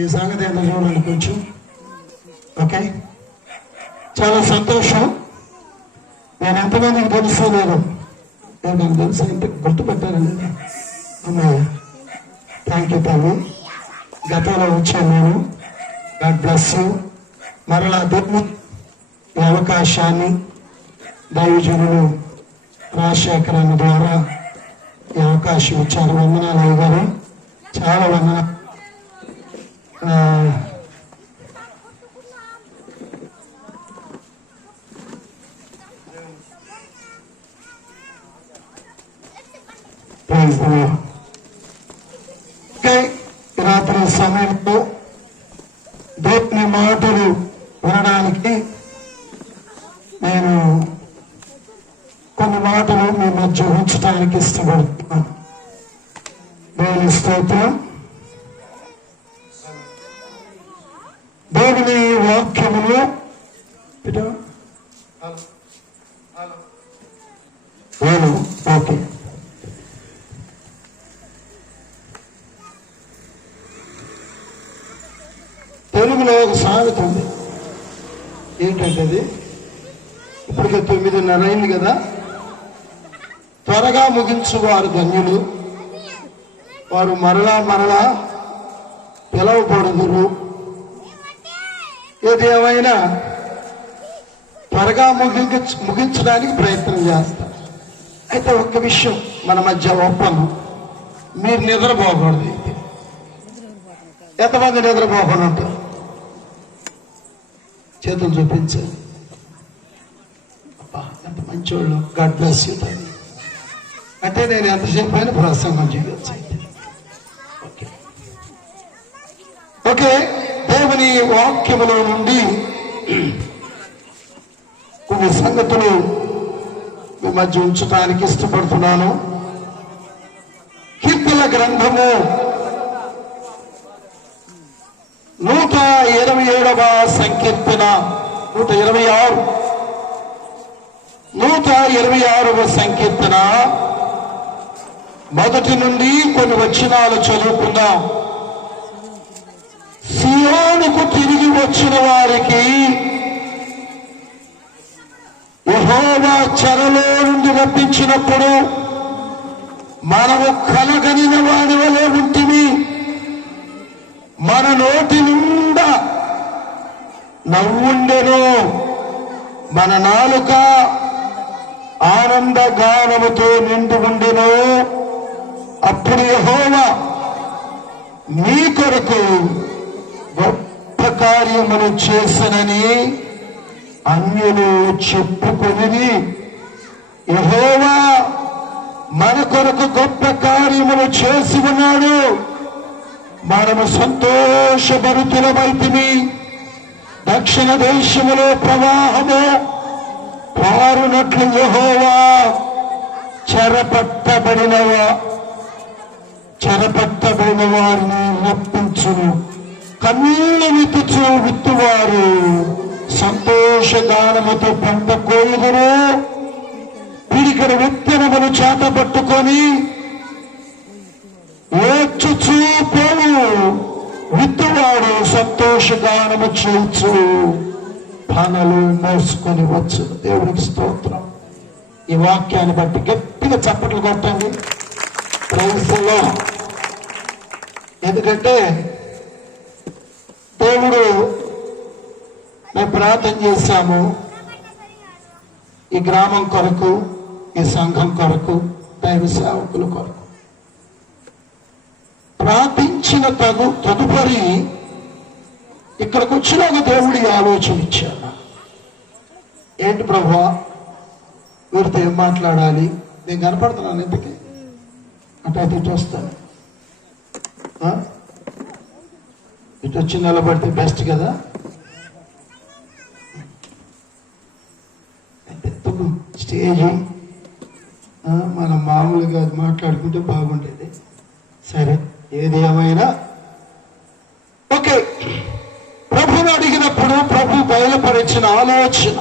ఈ సంగతి ఎంత చూడండి కొంచెం. ఓకే, చాలా సంతోషం. నేను ఎంతమందికి తెలుసు లేదు, నాకు తెలుసు అంటే గుర్తుపెట్టారండి. అమ్మాయి థ్యాంక్ యూ తల్లి. గతంలో వచ్చాను నేను. God bless you. మరలా దేవుని ఈ అవకాశాన్ని దైవజనులు రాజశేఖరన్ ద్వారా ఈ అవకాశం ఇచ్చారు. వందనాలు అయ్యగారు, చాలా వందనాలు. రాత్రి సమయంలో దేవుని మాటలు వినడానికి నేను కొన్ని మాటలు మీ మధ్య ఉంచడానికి ఇష్టపడుతున్నాను. దేవుని స్తోత్రం. దేవుని వాక్యములు ఓకే. తెలుగులో ఒక సామెత ఉంది. ఏంటంటే అది ఇప్పటికే 9:30 అయింది కదా. త్వరగా ముగించు వారు ధన్యులు, వారు మరలా మరలా పిలవకూడదురు. ఏది ఏమైనా త్వరగా ముగించడానికి ప్రయత్నం చేస్తారు. అయితే ఒక్క విషయం మన మధ్య ఒప్పందం, మీరు నిద్రపోకూడదు. ఎంతమంది నిద్రపోకుండా ఉంటారు? చేతులు చూపించాలి. అబ్బా ఎంత మంచోళ్ళు. God bless you. అంటే నేను ఎంతసేపు అయినా ప్రసంగం చేయవచ్చు. ఓకే, దేవుని వాక్యములో నుండి కొన్ని సంగతులు మీ మధ్య ఉంచడానికి ఇష్టపడుతున్నాను. కీర్తన గ్రంథము 127వ సంకీర్తన 126వ సంకీర్తన మొదటి నుండి కొన్ని వచనాలు చదువుకుందాం. సియోనుకు తిరిగి వచ్చిన వారికి యెహోవా చెరలో నుండి రప్పించినప్పుడు మనము కలగనిన వాడి వలె ఉంటిమి. మన నోటి నిండా నవ్వుండెను, మన నాలుక ఆనంద గానముతో నిండి ఉండెను. అప్పుడు యెహోవా మీ కొరకు గొప్ప కార్యములు చేసనని అన్యులు చెప్పుకొని, యెహోవా మన కొరకు గొప్ప కార్యములు చేసి ఉన్నాడు, మనము సంతోషభరితులమైతిమి. దక్షిణ దేశములో ప్రవాహము పారునట్లు యెహోవా చెరపట్టబడిన వారిని రప్పించును. కన్నీళ్లు విత్తువారు సంతోషగానముతో పంట కోయుదురు. పిడికెడు విత్తనములు చేత పట్టుకొని ఏడ్చుచూ పోవు విత్తువాడు సంతోషగానము చేయించు పనులు మోసుకొని వచ్చు. దేవునికి స్తోత్రం. ఈ వాక్యాన్ని బట్టి గట్టిగా చప్పట్లు కొట్టండి. ప్రైజ్లో. ఎందుకంటే దేవుడు, మేము ప్రార్థన చేశాము ఈ గ్రామం కొరకు, ఈ సంఘం కొరకు, దైవ సేవకుల కొరకు. ప్రార్థించిన తదుపరి ఇక్కడికి వచ్చిన ఒక దేవుడి ఆలోచన ఇచ్చాను. ఏంటి ప్రభువా, వీరితో ఏం మాట్లాడాలి? నేను కనపడుతున్నాను ఎందుకే అంటే అది ఇటు వస్తాను, ఇటు వచ్చి నిలబడితే బెస్ట్ కదా. స్టేజ్ మనం మామూలుగా మాట్లాడుకుంటే బాగుండేది. సరే, ఏది ఏమైనా ఓకే. ప్రభుని అడిగినప్పుడు ప్రభు బయలుపరిచిన ఆలోచన,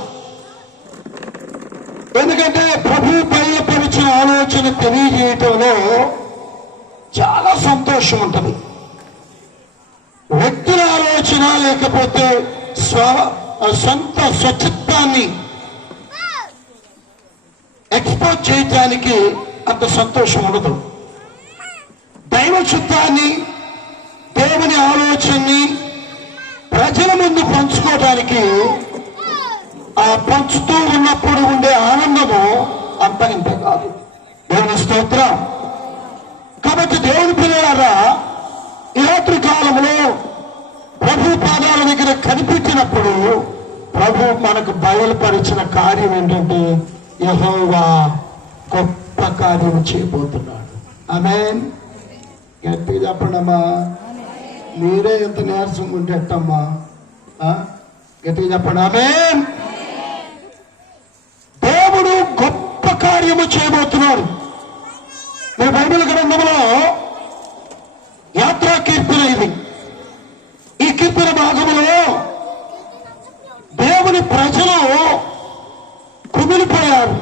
ఎందుకంటే ప్రభు బయలుపరిచిన ఆలోచన తెలియజేయటంలో చాలా సంతోషం ఉంటుంది. ఆలోచన లేకపోతే సొంత స్వచిత్తాన్ని ఎక్స్పోజ్ చేయటానికి అంత సంతోషం ఉండదు. దైవ చిత్తాన్ని, దేవుని ఆలోచనని ప్రజల ముందు పంచుకోవడానికి ఆ పంచుతూ ఉన్నప్పుడు ఉండే ఆనందము అంత ఇంత కాదు. దేవుని స్తోత్రం. కాబట్టి దేవుని పిల్లలారా, ఈ రాత్రి కాలంలో ప్రభు పాదాల దగ్గర కనిపించినప్పుడు ప్రభు మనకు బయలుపరిచిన కార్యం ఏంటంటే యెహోవా గొప్ప కార్యం చేయబోతున్నాడు. ఆమేన్. గట్టిగా చెప్పండమ్మా. మీరే ఎంత నీరసం ఉంటే ఎట్టమ్మా? గట్టిగా చెప్పండి. ఆమేన్. దేవుడు గొప్ప కార్యము చేయబోతున్నాడు. మీ బైబిల్ గ్రంథంలో యాత్రా కీర్తన ఇది. ఈ కీర్తన భాగంలో దేవుని ప్రజలు కుమిలిపోయారు,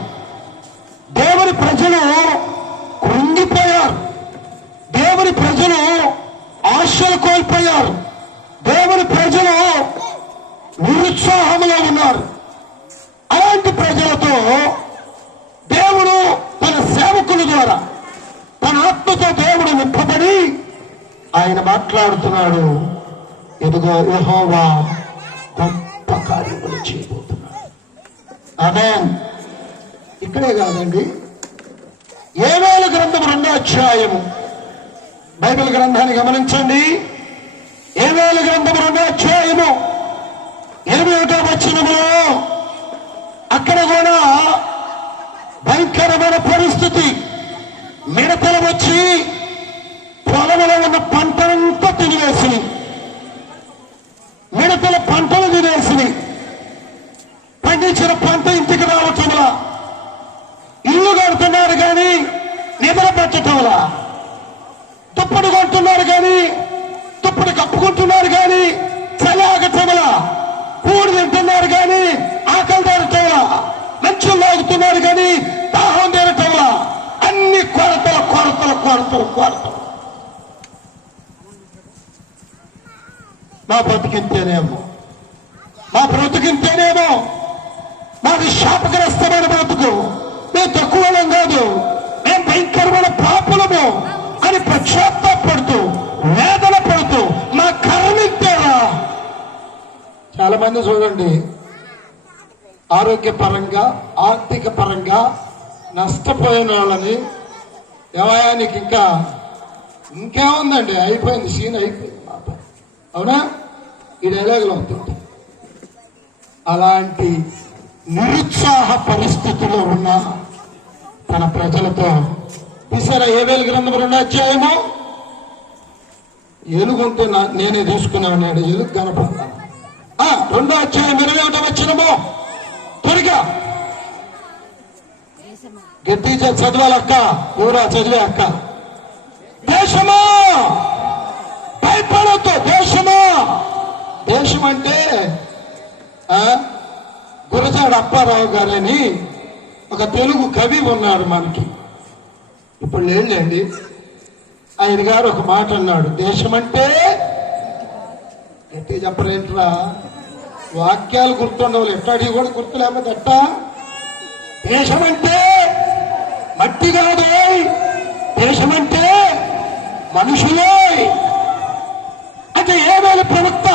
దేవుని ప్రజలు కృంగిపోయారు, దేవుని ప్రజలు ఆశలు కోల్పోయారు, దేవుని ప్రజలు నిరుత్సాహంలో ఉన్నారు. అలాంటి ప్రజలతో దేవుడు తన సేవకుల ద్వారా తన ఆత్మతో దేవుడు నింపబడి ఆయన మాట్లాడుతున్నాడు. ఎదుగో యెహోవా గొప్ప కార్యములు చేయబోతున్నాడు. ఆమేన్. ఇక్కడే కాదండి, యోవేలు గ్రంథం 2వ అధ్యాయము, బైబిల్ గ్రంథాన్ని గమనించండి. యోవేలు గ్రంథం 2వ అధ్యాయము 21వ వచనములో అక్కడ కూడా భయంకరమైన పరిస్థితి. మిడతలు వచ్చి పొలంలో ఉన్న పంటనంతా తినివేసినాయి. మిడతల పంటలు తినేసినాయి. పండించిన పంట ఇంటికి రావటంలా, ఇల్లు కడుతున్నారు కానీ నిద్ర పట్టటంలా, దుప్పటి కొంటున్నారు కానీ దుప్పటి కప్పుకుంటున్నారు కానీ చలి ఆగటంలా, కూడు తింటున్నారు కానీ ఆకలి తీరటంలా, మంచులు లాగుతున్నారు కానీ దాహం తీరటంలా, అన్ని కొరతలు కొరతలు కొరతలు కొరతలు. మా బ్రతికింతేనేమో, మా బ్రతికింతేనేమో, మాది శాపగ్రస్తమైన బ్రతుకు, మేము తక్కువ కాదు, మేము భయంకరమైన పాపులము అని పశ్చాత్తాపడుతూ వేదన పడుతూ మా కరణింతేరా. చాలా మంది చూడండి, ఆరోగ్యపరంగా ఆర్థిక పరంగా నష్టపోయిన వాళ్ళని, వ్యవయానికి ఇంకేముందండి, అయిపోయింది, సీన్ అయిపోయింది, అవునా? ఈ డైలాగులు అవుతుంటాయి. అలాంటి నిరుత్సాహ పరిస్థితిలో ఉన్న తన ప్రజలతో తీసారా యోవేలు గ్రంథం 2వ అధ్యాయము. ఎలుగుంటే నేనే తీసుకున్నాడు, ఎలుగు కనపడతాను. 2వ అధ్యాయం 21వ వచనము త్వరగా గట్టిగా చదవాలక్క, ఊరా చదివే అక్క. దేశమా భయపడద్దు, దేశమా. దేశం అంటే గురజాడ అప్పారావు గారని ఒక తెలుగు కవి ఉన్నాడు మనకి. ఇప్పుడు లేండి, ఆయన గారు ఒక మాట అన్నాడు, దేశమంటే. గట్టిగా చెప్పరేంట్రా, వాక్యాలు గుర్తుండవు, ఎట్టాడి కూడా గుర్తు లేకపోతే ఎట్ట. దేశమంటే మట్టి కాదు, దేశమంటే మనుషులే. అంటే యోవేలు ప్రవక్త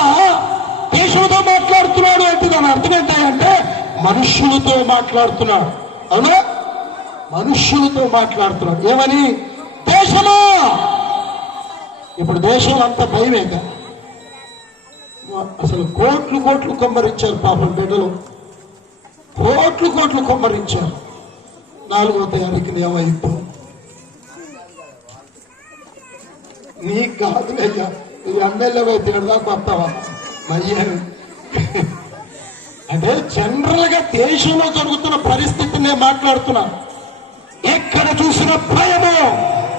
దేశంతో మాట్లాడుతున్నాడు అంటే దాని అర్థం ఏంటంటే మనుష్యులతో మాట్లాడుతున్నాడు. అవునా? మనుష్యులతో మాట్లాడుతున్నాడు. ఏమని? దేశమా. ఇప్పుడు దేశం అంతా భయమేగా. అసలు కోట్లు కోట్లు కొమ్మరించారు పాపం బిడ్డలు, కోట్లు కోట్లు కొమ్మరించారు. 4వ తారీఖున ఏమైపు నీకు కాదులయ్యా, నువ్వు ఎమ్మెల్యే తినడానికి వస్తావా మయ్యాను. అంటే జనరల్ గా దేశంలో జరుగుతున్న పరిస్థితిని నేను మాట్లాడుతున్నా. ఎక్కడ చూసిన భయము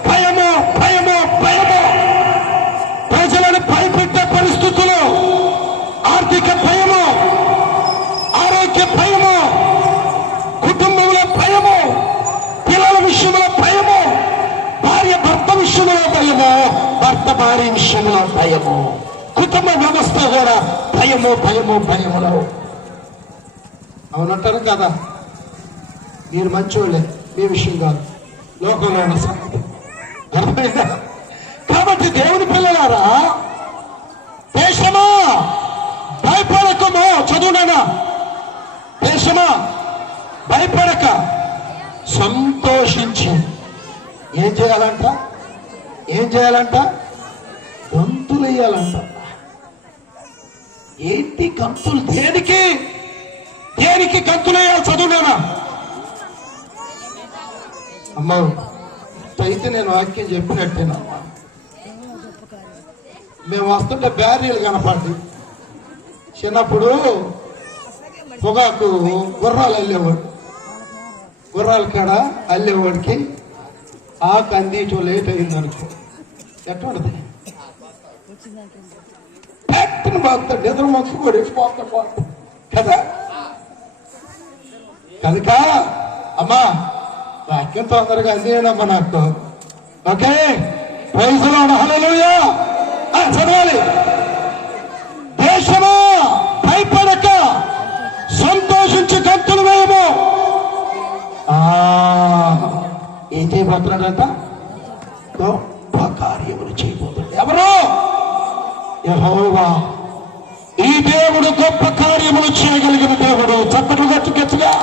భయము భయము భయము, ప్రజలను భయపెట్టే పరిస్థితులు, ఆర్థిక భయము, ఆరోగ్య భయము, కుటుంబంలో భయము, పిల్లల విషయంలో భయము, భార్య భర్త విషయంలో భయము, భర్త భార్య విషయంలో భయము, కుటుంబ వ్యవస్థ అంతా కూడా భయము భయము భయములో. అవునంటారు కదా, మీరు మంచోళ్ళే, మీ విషయం కాదు, లోకంలో ఉన్న సంగతి అర్థమైందా? కాబట్టి దేవుని పిల్లలారా, దేశమా భయపడకము. చదువునా, దేశమా భయపడక సంతోషించి ఏం చేయాలంట? ఏం చేయాలంట? గంతులు వేయాలంట. ఏంటి గంతులు? దేనికి దేనికి గంతులు వేయాలి? చదువునా అమ్మ, అయితే నేను వాక్యం చెప్పినట్టేనమ్మా. మేము వస్తుంటే బ్యారీలు కనపడి, చిన్నప్పుడు పొగాకు గుర్రాలు అల్లేవాడు, గుర్రాల కాడ అల్లేవాడికి ఆకు అందించో లేట్ అయింది అనుకో, ఎట్లుంటది? పెట్టిన బాగుతాడు, ఎదురు మొక్కు కూడా పోతాడు కదా. కనుక అమ్మా, వాక్యం తొందరగా అందేనమ్మా నాకు. ఓకే, ప్రైజ్ లార్డ్, హల్లెలూయా. చదవాలి. దేశమా భయపడక సంతోషించి గంతులు వేయము. ఏం చేయబోతున్నాడంట? గొప్ప కార్యములు చేయబోతున్నాడు. ఎవరు? యెహోవా. ఈ దేవుడు గొప్ప కార్యములు చేయగలిగిన దేవుడు. చప్పట్లు గట్టిగా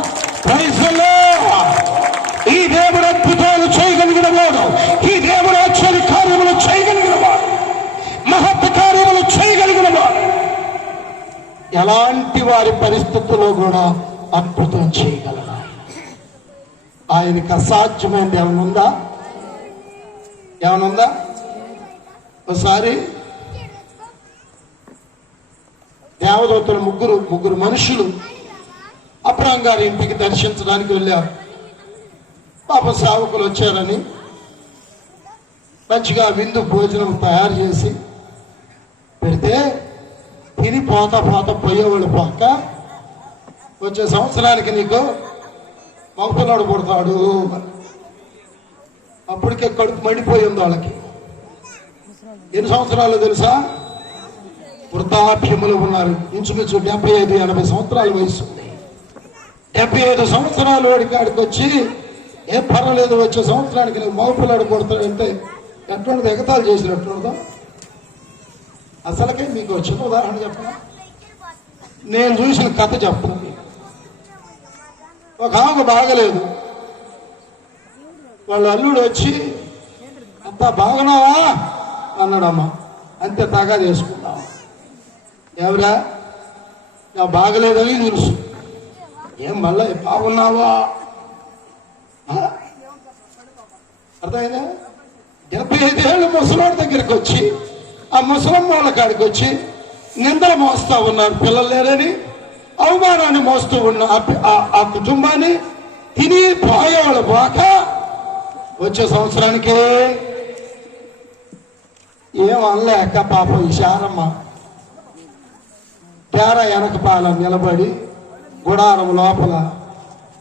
ప్రైజ్ లార్డ్. ఈ దేవుడు అద్భుతాలు చేయగలిగిన వాడు. ఈ దేవుడు ఆశ్చర్య కార్యములు చేయగలిగిన వాడు, మహత్ కార్యములు చేయగలిగిన వాడు. ఎలాంటి వారి పరిస్థితుల్లో కూడా అద్భుతం చేయగలడు. ఆయనకి అసాధ్యమైనది ఏమనుందా? ఏమనుందా? ఒకసారి దేవదూతలు ముగ్గురు మనుషులు అబ్రహాం గారి ఇంటికి దర్శించడానికి వెళ్ళారు. పాప సేవకులు వచ్చారని మంచిగా విందు భోజనం తయారు చేసి పెడితే తిని పోతా పోయేవాళ్ళు పోక, వచ్చే సంవత్సరానికి నీకు మగపిల్లాడు పుడతాడు. అప్పటికే కడుపు మండిపోయింది వాళ్ళకి. ఎన్ని సంవత్సరాలు తెలుసా? వృద్ధాప్యములు ఉన్నారు. ఇంచుమించు 75-80 సంవత్సరాల వయసు ఉంది. 75 సంవత్సరాలు వాడికి కాడికి వచ్చి, ఏం పర్వాలేదు వచ్చే సంవత్సరానికి నువ్వు మగపిల్లాడు పుడతాడంటే ఎట్లుండదు? ఎగతాలు చేసినట్లుండదు. అసలుకే మీకు చిన్న ఉదాహరణ చెప్పనా? నేను చూసిన కథ చెప్తాను. ఒక ఆమెకు బాగలేదు. వాళ్ళ అల్లుడు వచ్చి, అంతా బాగున్నావా అన్నాడమ్మా. అంతే తగా చేసుకున్నావు. ఎవరా? నా బాగలేదని తెలుసు. ఏం మళ్ళా బాగున్నావా? అర్థమైందా? 75 ఏళ్ళ ముసలాడి దగ్గరికి వచ్చి, ఆ ముసలమ్మ వాళ్ళ కాడికి వచ్చి నిందలు మోస్తా ఉన్నారు. పిల్లలు లేరని అవమానాన్ని మోస్తూ ఉన్న ఆ కుటుంబాన్ని తిని పోయేవాళ్ళు పోక, వచ్చే సంవత్సరానికి ఏం అనలేక పాపం ఈ శారమ్మ తేర వెనకపాల నిలబడి గుడారం లోపల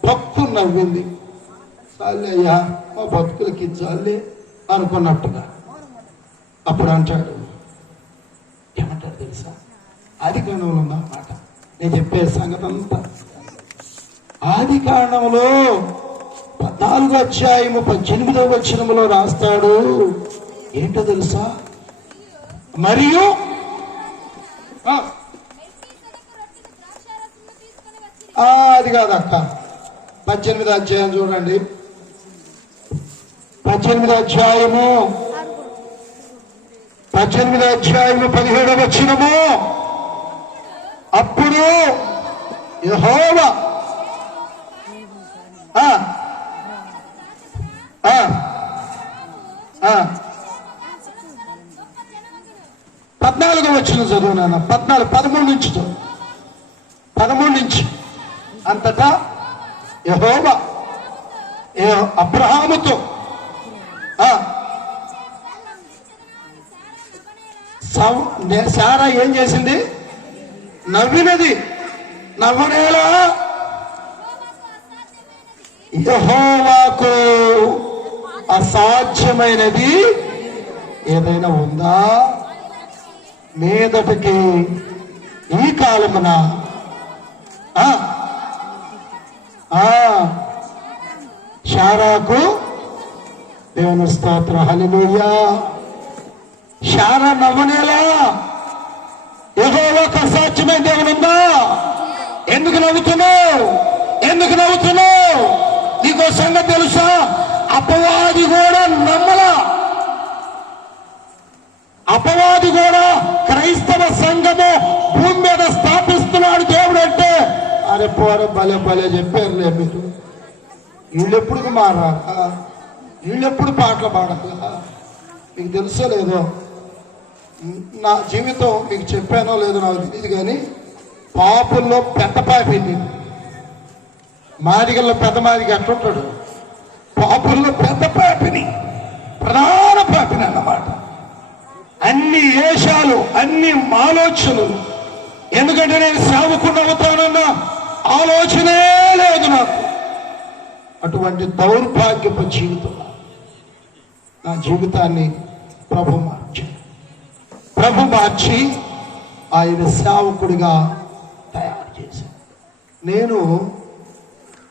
పక్కు నవ్వింది. చాలయ్యా, మా బతుకులకి చాలే అనుకున్నట్టుగా. అప్పుడు అంటాడు, ఏమంటాడు తెలుసా? ఆది కాండంలో ఉందన్నమాట. నేను చెప్పే సంగతి అంతా ఆది కాండంలో 14వ అధ్యాయము 18వ వచనములో రాస్తాడు. ఏంటో తెలుసా? మరియు అది కాదక్క, 18వ అధ్యాయం చూడండి. 18వ అధ్యాయము 17వ వచనము. అప్పుడు యెహోవా పద్నాలుగో వచ్చిన చదువు నాన్న. 13 నుంచి చదువు. 13 నుంచి. అంతటా యెహోవా అబ్రహాముతో శారా ఏం చేసింది? నవ్వినది. నవ్వనేలా యెహోవాకు అసాధ్యమైనది ఏదైనా ఉందా? మీదటికి ఈ కాలమున శారాకు దేవుని స్తోత్రం, హల్లెలూయా. శారా నవ్వనేలా? యెహోవాకు అసాధ్యమైన దేవుడు ఉందా? ఎందుకు నవ్వుతున్నావు? ఎందుకు నవ్వుతున్నావు? నీకో సంగతి తెలుసా? అపవాది కూడా నమ్మలా. అపవాది కూడా క్రైస్తవ సంఘము భూమి మీద స్థాపిస్తున్నాడు దేవుడు అంటే, అరే పోరే భలే భలే చెప్పారులే మీరు. వీళ్ళెప్పుడు మారా? వీళ్ళెప్పుడు పాటలు పాడాలా? మీకు తెలుసో లేదో, నా జీవితం మీకు చెప్పానో లేదో నాకు తెలియదు, కానీ పాపుల్లో పెద్ద పాపిని, మాదిగల్లో పెద్ద మాదిగ ఎట్లుంటాడు, పాపుల్లో పెద్ద పాపిని, ప్రధాన పాపిని అన్నమాట. అన్ని ఏషాలు, అన్ని ఆలోచనలు. ఎందుకంటే నేను సేవకుడు అవుతానన్న ఆలోచనే లేదు నాకు. అటువంటి దౌర్భాగ్యపు జీవితం నా జీవితాన్ని ప్రభు మార్చి ఆయన సేవకుడిగా తయారు చేశాను. నేను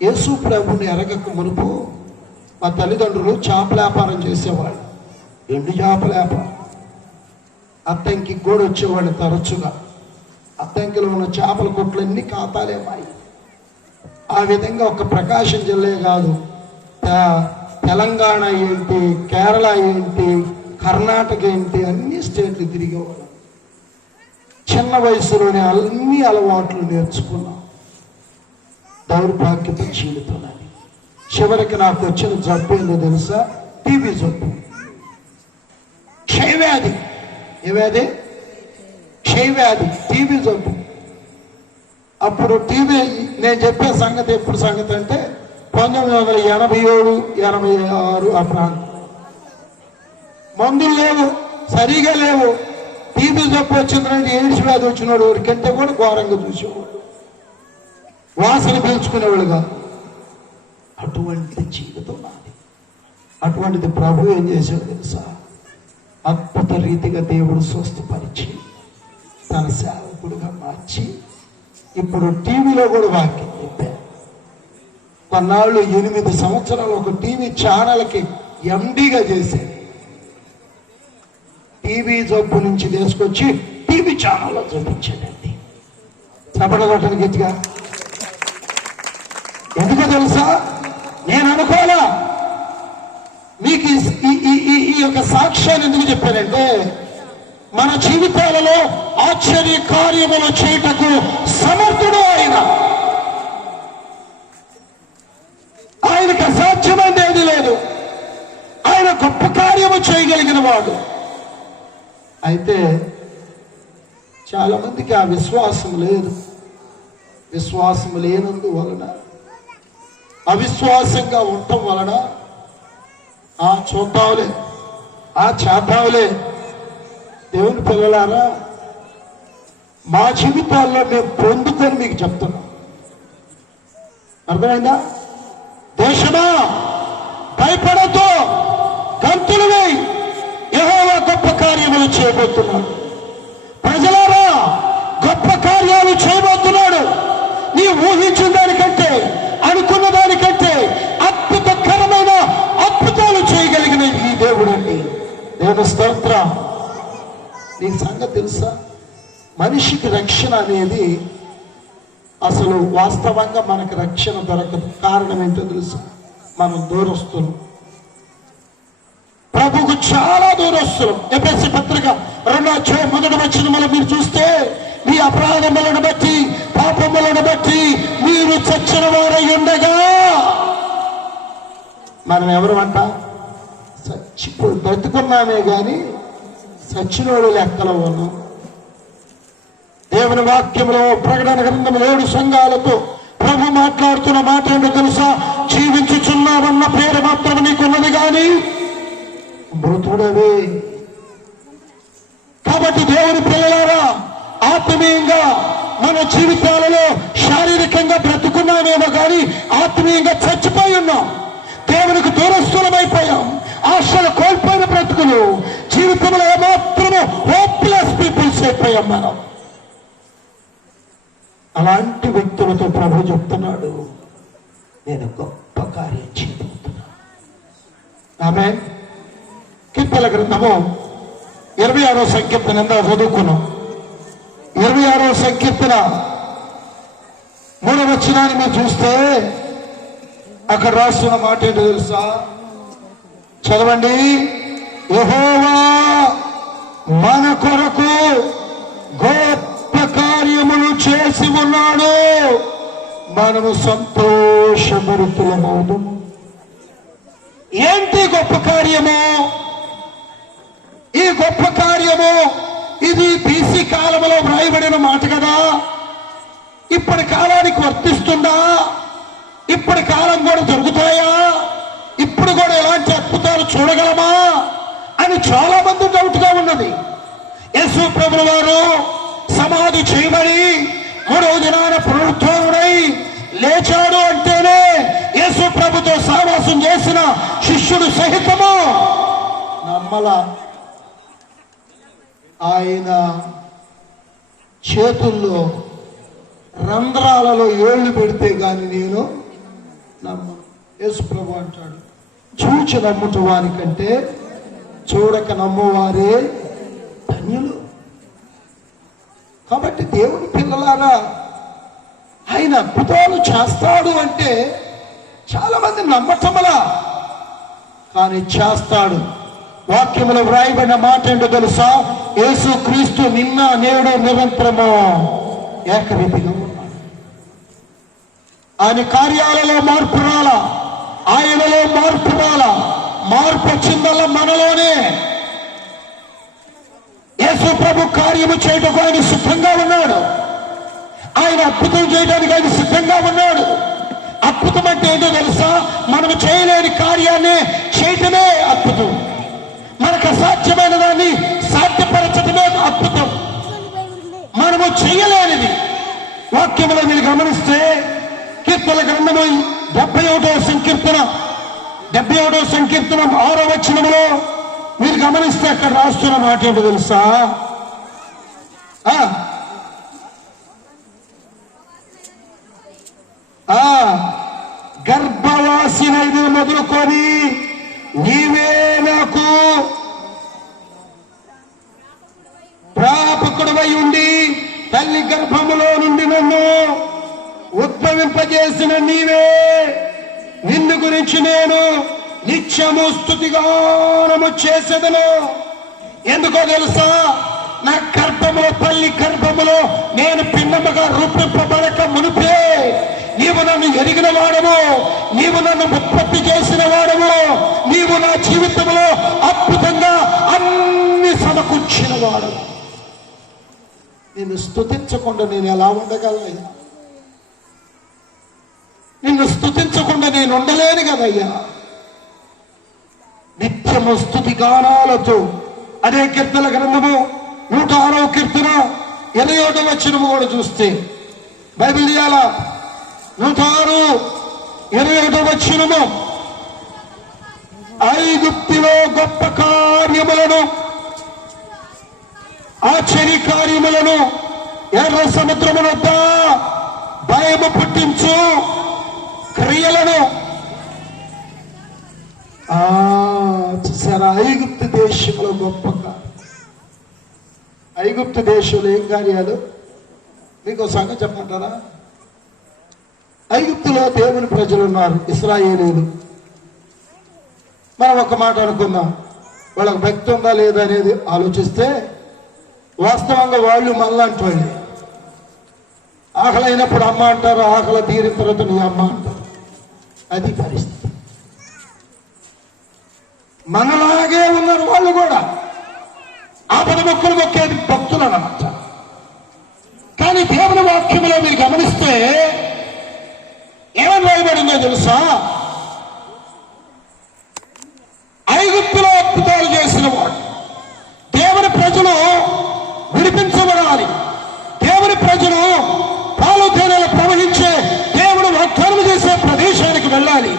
యేసు ప్రభుని ఎరగక మునుపు మా తల్లిదండ్రులు చేపల వ్యాపారం చేసేవాళ్ళు. ఎండు చేపల వ్యాపారం. అత్తంకి కూడా వచ్చేవాళ్ళు తరచుగా. అత్తంకిలో ఉన్న చేపల కొట్లన్నీ ఖాతాలే మాయి. ఆ విధంగా ఒక ప్రకాశం జిల్లా కాదు, తెలంగాణ ఏంటి, కేరళ ఏంటి, కర్ణాటక ఏంటి, అన్ని స్టేట్లు తిరిగేవాళ్ళం. చిన్న వయసులోనే అన్ని అలవాట్లు నేర్చుకున్నాం. దౌర్భాగ్యత జీవితం. చివరికి నాకు వచ్చిన జబ్బు ఏందో తెలుసా? టీబీ జబ్బు, క్షయవ్యాధి. ఏ వ్యాధి? క్షయవ్యాధి, టీబీ జబ్బు. అప్పుడు టీబీ నేను చెప్పే సంగతి ఎప్పుడు సంగతి అంటే 1987, 86 ఆ ప్రాంతం. మందులు లేవు, సరిగా లేవు. టీబీ జబ్బు వచ్చిందంటే ఎయిడ్స్ వ్యాధి వచ్చినాడు ఎవరికంటే కూడా ఘోరంగా చూసేవాడు, వాసన పీల్చుకునేవాడు కాదు. అటువంటి జీవితం నాది. అటువంటిది ప్రభు ఏం చేశాడు తెలుసా? అద్భుత రీతిగా దేవుడు స్వస్థపరిచి తన సేవకుడిగా మార్చి ఇప్పుడు టీవీలో కూడా వాక్యం చెప్పారు. కొన్నాళ్ళు 8 సంవత్సరాలు ఒక టీవీ ఛానల్కి ఎండీగా చేశాడు. టీవీ జబ్బు నుంచి తీసుకొచ్చి టీవీ ఛానల్లో చూపించాడండి. చప్పట్లు కొట్టండి గట్టిగా. ఎందుకో తెలుసా? నేను అనుకోవాలా మీకు ఈ యొక్క సాక్ష్యాన్ని ఎందుకు చెప్పానంటే, మన జీవితాలలో ఆశ్చర్య కార్యములు చేయుటకు సమర్థుడు ఆయన. ఆయనకు అసాధ్యమైనది ఏది లేదు. ఆయన గొప్ప కార్యము చేయగలిగిన వాడు. అయితే చాలా మందికి ఆ విశ్వాసం లేదు. విశ్వాసం లేనందువలన, అవిశ్వాసంగా ఉండటం వలన చూద్దాంలే, చేద్దాంలే. దేవుని పిల్లలారా, మా జీవితాల్లో మేము పొందుకొని మీకు చెప్తున్నాం. అర్థమైందా? దేశమా భయపడద్దు, గంతులు వేయి, యెహోవా గొప్ప కార్యములు చేయబోతున్నాడు. ప్రజలారా, గొప్ప కార్యాలు చేయబోతున్నాడు. నీ ఊహించిన దానికంటే, అనుకున్న దానికంటే అద్భుతకరమైన అద్భుతాలు చేయగలిగిన ఈ దేవుడు అండి. దేవుని స్తోత్రం. నీకు సంగతి తెలుసా? మనిషికి రక్షణ అనేది అసలు వాస్తవంగా మనకు రక్షణ దొరకదు. కారణం ఏంటో తెలుసా? మనం దూరస్తులం, ప్రభుకు చాలా దూరస్తులం. ఎఫెసీ పత్రిక 2:1 మీరు చూస్తే, మీ అపరాధములను బట్టి, పాపములను బట్టి మీరు చచ్చిన వారై ఉండగా. మనం ఎవరు అంట? బ్రతుకున్నామే కానీ చచ్చినోడు లెక్కలో ఉన్నాం. దేవుని వాక్యంలో ప్రకటన గ్రంథం 7 సంఘాలతో ప్రభు మాట్లాడుతున్న మాట ఏంటో తెలుసా? జీవించుచున్నావన్న పేరు మాత్రం నీకున్నది కానీ మృతుడవే. కాబట్టి దేవుని పిల్లలారా, ఆత్మీయంగా మన జీవితాలలో శారీరకంగా బ్రతుకున్నామేమో కానీ ఆత్మీయంగా చచ్చిపోయి ఉన్నాం. దేవునికి దూరస్థులమైపోయాం. ఆశలు కోల్పోయిన బ్రతుకులు, జీవితంలో ఏమాత్రము హోప్లెస్ పీపుల్స్ అయిపోయాం. మర్చిపోయాం మనం. అలాంటి వ్యక్తులతో ప్రభు చెప్తున్నాడు, నేను గొప్ప కార్యం చేయబోతున్నా. ఆమేన్. కీర్తనల గ్రంథము 26వ సంకీర్తన ఎంత చదువుకున్నాం. 26వ సంకీర్తన 3వ వచనాన్ని మీరు చూస్తే అక్కడ రాస్తున్న మాట ఏంటో తెలుసా? చదవండి. యెహోవా మన కొరకు గొప్ప కార్యములు చేసి ఉన్నాడు, మనము సంతోషభరితులమవుదుము. ఏంటి గొప్ప కార్యము? ఈ గొప్ప కార్యము ఇది బీసీ కాలంలో వ్రాయబడిన మాట కదా. ఇప్పటి కాలానికి వర్తిస్తుందా? ఇప్పటి కాలం కూడా జరుగుతాయా? ఇప్పుడు కూడా ఎలాంటి అద్భుతాలు చూడగలమా అని చాలా మంది డౌట్ గా ఉన్నది. యేసు ప్రభువు వారు సమాధి చేయబడి 3వ దినాన పునరుత్థానుడై లేచాడు అంటేనే యేసు ప్రభుతో సహవాసం చేసిన శిష్యుడు సహితము నమ్మల. ఆయన చేతుల్లో రంధ్రాలలో ఏళ్లు పెడితే గాని నేను నమ్మను. యేసు ప్రభు అంటాడు, చూచి నమ్ముట వారికంటే చూడక నమ్మువారే ధన్యులు. కాబట్టి దేవుని పిల్లలారా, ఆయన అద్భుతాలు చేస్తాడు అంటే చాలా మంది నమ్మటంలా, కానీ చేస్తాడు. వాక్యములో వ్రాయబడిన మాట ఏంటో తెలుసా? యేసు క్రీస్తు నిన్న నేడు నిరంతరము ఏకరీతిగా ఉన్నాడు. ఆయన కార్యాలలో మార్పు రాలా, ఆయనలో మార్పు రాలా. మార్పు వచ్చిందల్లా మనలోనే. యేసు ప్రభు కార్యము చేయటకు ఆయన సిద్ధంగా ఉన్నాడు. ఆయన అద్భుతం చేయడానికి ఆయన సిద్ధంగా ఉన్నాడు. అద్భుతం అంటే ఏంటో తెలుసా? మనము చేయలేని కార్యాన్ని చేయటమే అద్భుతం. మనకు అసాధ్యమైన దాన్ని సాధ్యపరచడమే అద్భుతం. మనము చేయలేనిది. వాక్యములో మీరు గమనిస్తే కీర్తనల గ్రంథము 71వ సంకీర్తన 6వ వచనములో మీరు గమనిస్తే అక్కడ రాస్తున్న మాట ఏంటో తెలుసా? గర్భవాసినైన మొదలుకొని నీవే నాకు ప్రాపకుడవై ఉండి తల్లి గర్భములో నుండి నన్ను ఉద్భవింపజేసిన నీవే. నిన్ను గురించి నేను నిత్యము స్తుతిగానము చేసేదను. ఎందుకో తెలుసా? నా గర్భములో, తల్లి గర్భములో నేను పిండముగా రూపింపబడక మునిపే నీవు నన్ను ఎరిగిన వాడము, నీవు నన్ను ఉత్పత్తి చేసిన వాడము, నీవు నా జీవితంలో అద్భుతంగా అన్ని సమకూర్చిన వాడు. నిన్ను స్తుతించకుండా నేను ఎలా ఉండగలనయ్యా? నిన్ను స్తుతించకుండా నేను ఉండలేను కదయ్యా. నిత్యము స్తుతి గానాలతో. అదే కీర్తనల గ్రంథము 106వ కీర్తన 21వ వచనము కూడా చూస్తే బైబిల్ తీయాల. 106 21వ వచనము, ఐగుప్తులో గొప్ప కార్యములను, ఆశ్చర్య కార్యములను, ఎర్ర సముద్రము వద్ద భయము పుట్టించు క్రియలను చూసారా? ఐగుప్తు దేశంలో గొప్ప ఐగుప్తు దేశంలో ఏం కార్యాలు మీకు సంగతి చెప్పమంటారా? ఐగుప్తులో దేవుని ప్రజలు ఉన్నారు, ఇశ్రాయేలీయులు. మనం ఒక మాట అనుకుందాం, వాళ్ళకి భక్తి ఉందా లేదా అనేది ఆలోచిస్తే వాస్తవంగా వాళ్ళు మనలాంటి వాళ్ళు. ఆకలి అయినప్పుడు అమ్మ అంటారు, ఆకలి తీరిన తర్వాత నీ అమ్మ అంటారు. అది పరిస్థితి. మనలాగే ఉన్నారు వాళ్ళు కూడా. ఆపద మొక్కలు మొక్కేది భక్తులు అన్నమాట. కానీ దేవుని వాక్యంలో మీరు గమనిస్తే ఏమని రాయబడిందో తెలుసా? ఐగుప్తులో అద్భుతాలు చేసిన వాడు. దేవుని ప్రజలు విడిపించబడాలి. దేవుని ప్రజలు పాలు తేనెలు ప్రవహించే దేవుడు వాగ్దానం చేసే ప్రదేశానికి వెళ్ళాలి,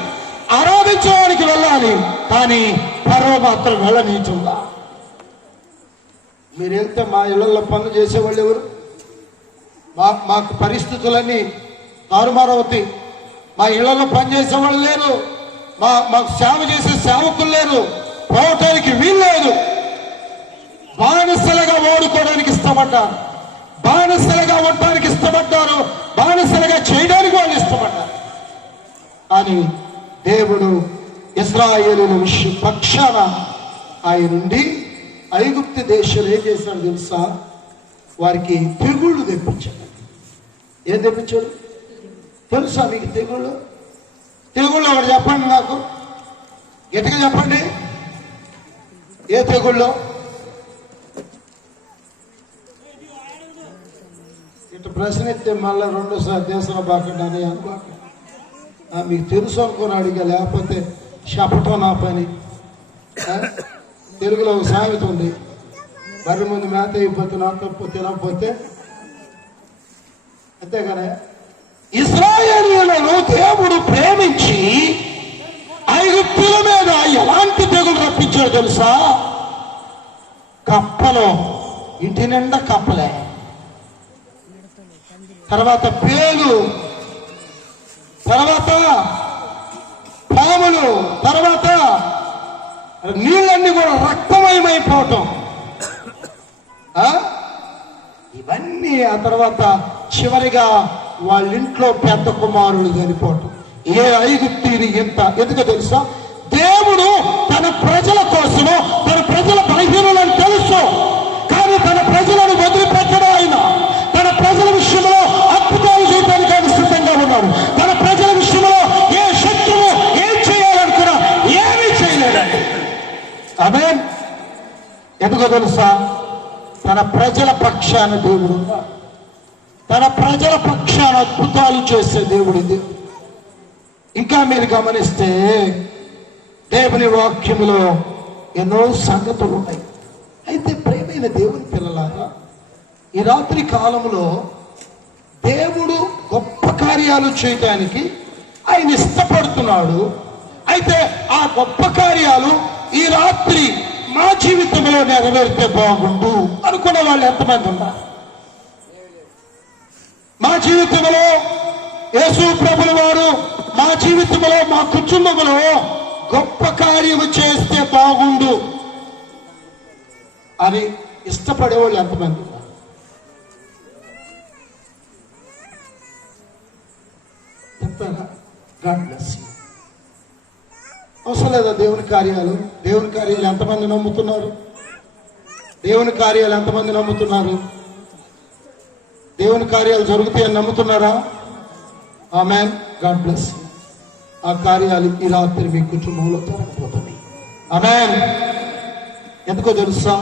ఆరాధించడానికి వెళ్ళాలి. కానీ ఫరో మాత్రం వెళ్ళనీయుతుందా? మీరు వెళ్తే మా ఇళ్లలో పనులు చేసేవాళ్ళు ఎవరు? మాకు పరిస్థితులన్నీ తారుమారవుతాయి. మా ఇళ్లలో పనిచేసేవాళ్ళు లేరు, మాకు సేవ చేసే సేవకులు లేరు, పోవటానికి వీలు లేదు. బానిసలుగా ఓడుకోవడానికి ఇష్టపడ్డారు, బానిసలుగా ఉండటానికి ఇష్టపడ్డారు, బానిసలుగా చేయడానికి వాళ్ళు ఇష్టపడ్డారు. అని దేవుడు ఇశ్రాయేలుల పక్షాన ఆయనుండి ఐగుప్తు దేశంలో ఏం చేశాడు తెలుసా? వారికి తెగుళ్ళు తెప్పించాడు. ఏం తెప్పించాడు తెలుసా మీకు? తెగుళ్ళు ఒకటి చెప్పండి, నాకు గట్టిగా చెప్పండి. ఏ తెగుళ్ళో? ఇటు ప్రశ్న ఎత్తే మళ్ళీ రెండోసారి దేశంలో బాకండి అనుకోక. మీకు తెలుసు అనుకుని అడిగా, లేకపోతే చెప్పటం నా పని. తెలుగులో ఒక సామెత ఉంది, బర్రె ముందు మేత అయిపోతే నా తప్పు తినకపోతే. అంతేగానే ఇశ్రాయేలీయులను దేవుడు ప్రేమించి ఐగుప్తుల మీద ఎలాంటి తెగులు రప్పించాడు తెలుసా? కప్పలు, ఇంటి నిండా కప్పలే, తర్వాత పేలు, తర్వాత పాములు, తర్వాత నీళ్ళన్నీ కూడా రక్తమయమైపోవటం, ఇవన్నీ. ఆ తర్వాత చివరిగా వాళ్ళ ఇంట్లో పెద్ద కుమారుడు చనిపోవటం. ఏ ఐగుప్తీని ఇంత ఎందుకు తెలుసా? దేవుడు తన ప్రజల కోసము, తన ప్రజల బలహీనులను తెలుసు, కానీ తన ప్రజలను వదిలిపెట్టడం ఆయన. తన ప్రజల విషయంలో అద్భుతాలు చేయడానికి ఆయన సిద్ధంగా ఉన్నాడు. తన ప్రజల విషయంలో ఏ శత్రువు ఏం చేయాలనుకున్నా ఏమీ చేయలేదండి. ఆమేన్. ఎందుకో తెలుసా? తన ప్రజల పక్షాన దేవుడు ఉన్నాడు. తన ప్రజల పక్షాన అద్భుతాలు చేసే దేవుడు ఇది. ఇంకా మీరు గమనిస్తే దేవుని వాక్యములో ఎన్నో సంగతులు ఉన్నాయి. అయితే ప్రేమైన దేవుని పిల్లలారా, ఈ రాత్రి కాలంలో దేవుడు గొప్ప కార్యాలు చేయడానికి ఆయన ఇష్టపడుతున్నాడు. అయితే ఆ గొప్ప కార్యాలు ఈ రాత్రి మా జీవితంలో నెరవేరితే బాగుండు అనుకున్న వాళ్ళు ఎంతమంది ఉన్నారు? మా జీవితంలో యేసు ప్రభుల వారు మా జీవితంలో, మా కుటుంబంలో గొప్ప కార్యము చేస్తే బాగుండు అని ఇష్టపడేవాళ్ళు ఎంతమంది ఉన్నారు? చెప్తారా? God bless you. అవసరం లేదా దేవుని కార్యాలు? దేవుని కార్యాలు ఎంతమంది నమ్ముతున్నారు? దేవుని కార్యాలు ఎంతమంది నమ్ముతున్నారు? దేవుని కార్యాలు జరుగుతాయని నమ్ముతున్నారా? ఆమేన్. God bless you. ఆ కార్యాలు ఈ రాత్రి మీ కుటుంబంలో జరగబోతున్నాయి. ఆమేన్. ఎందుకో తెలుసా?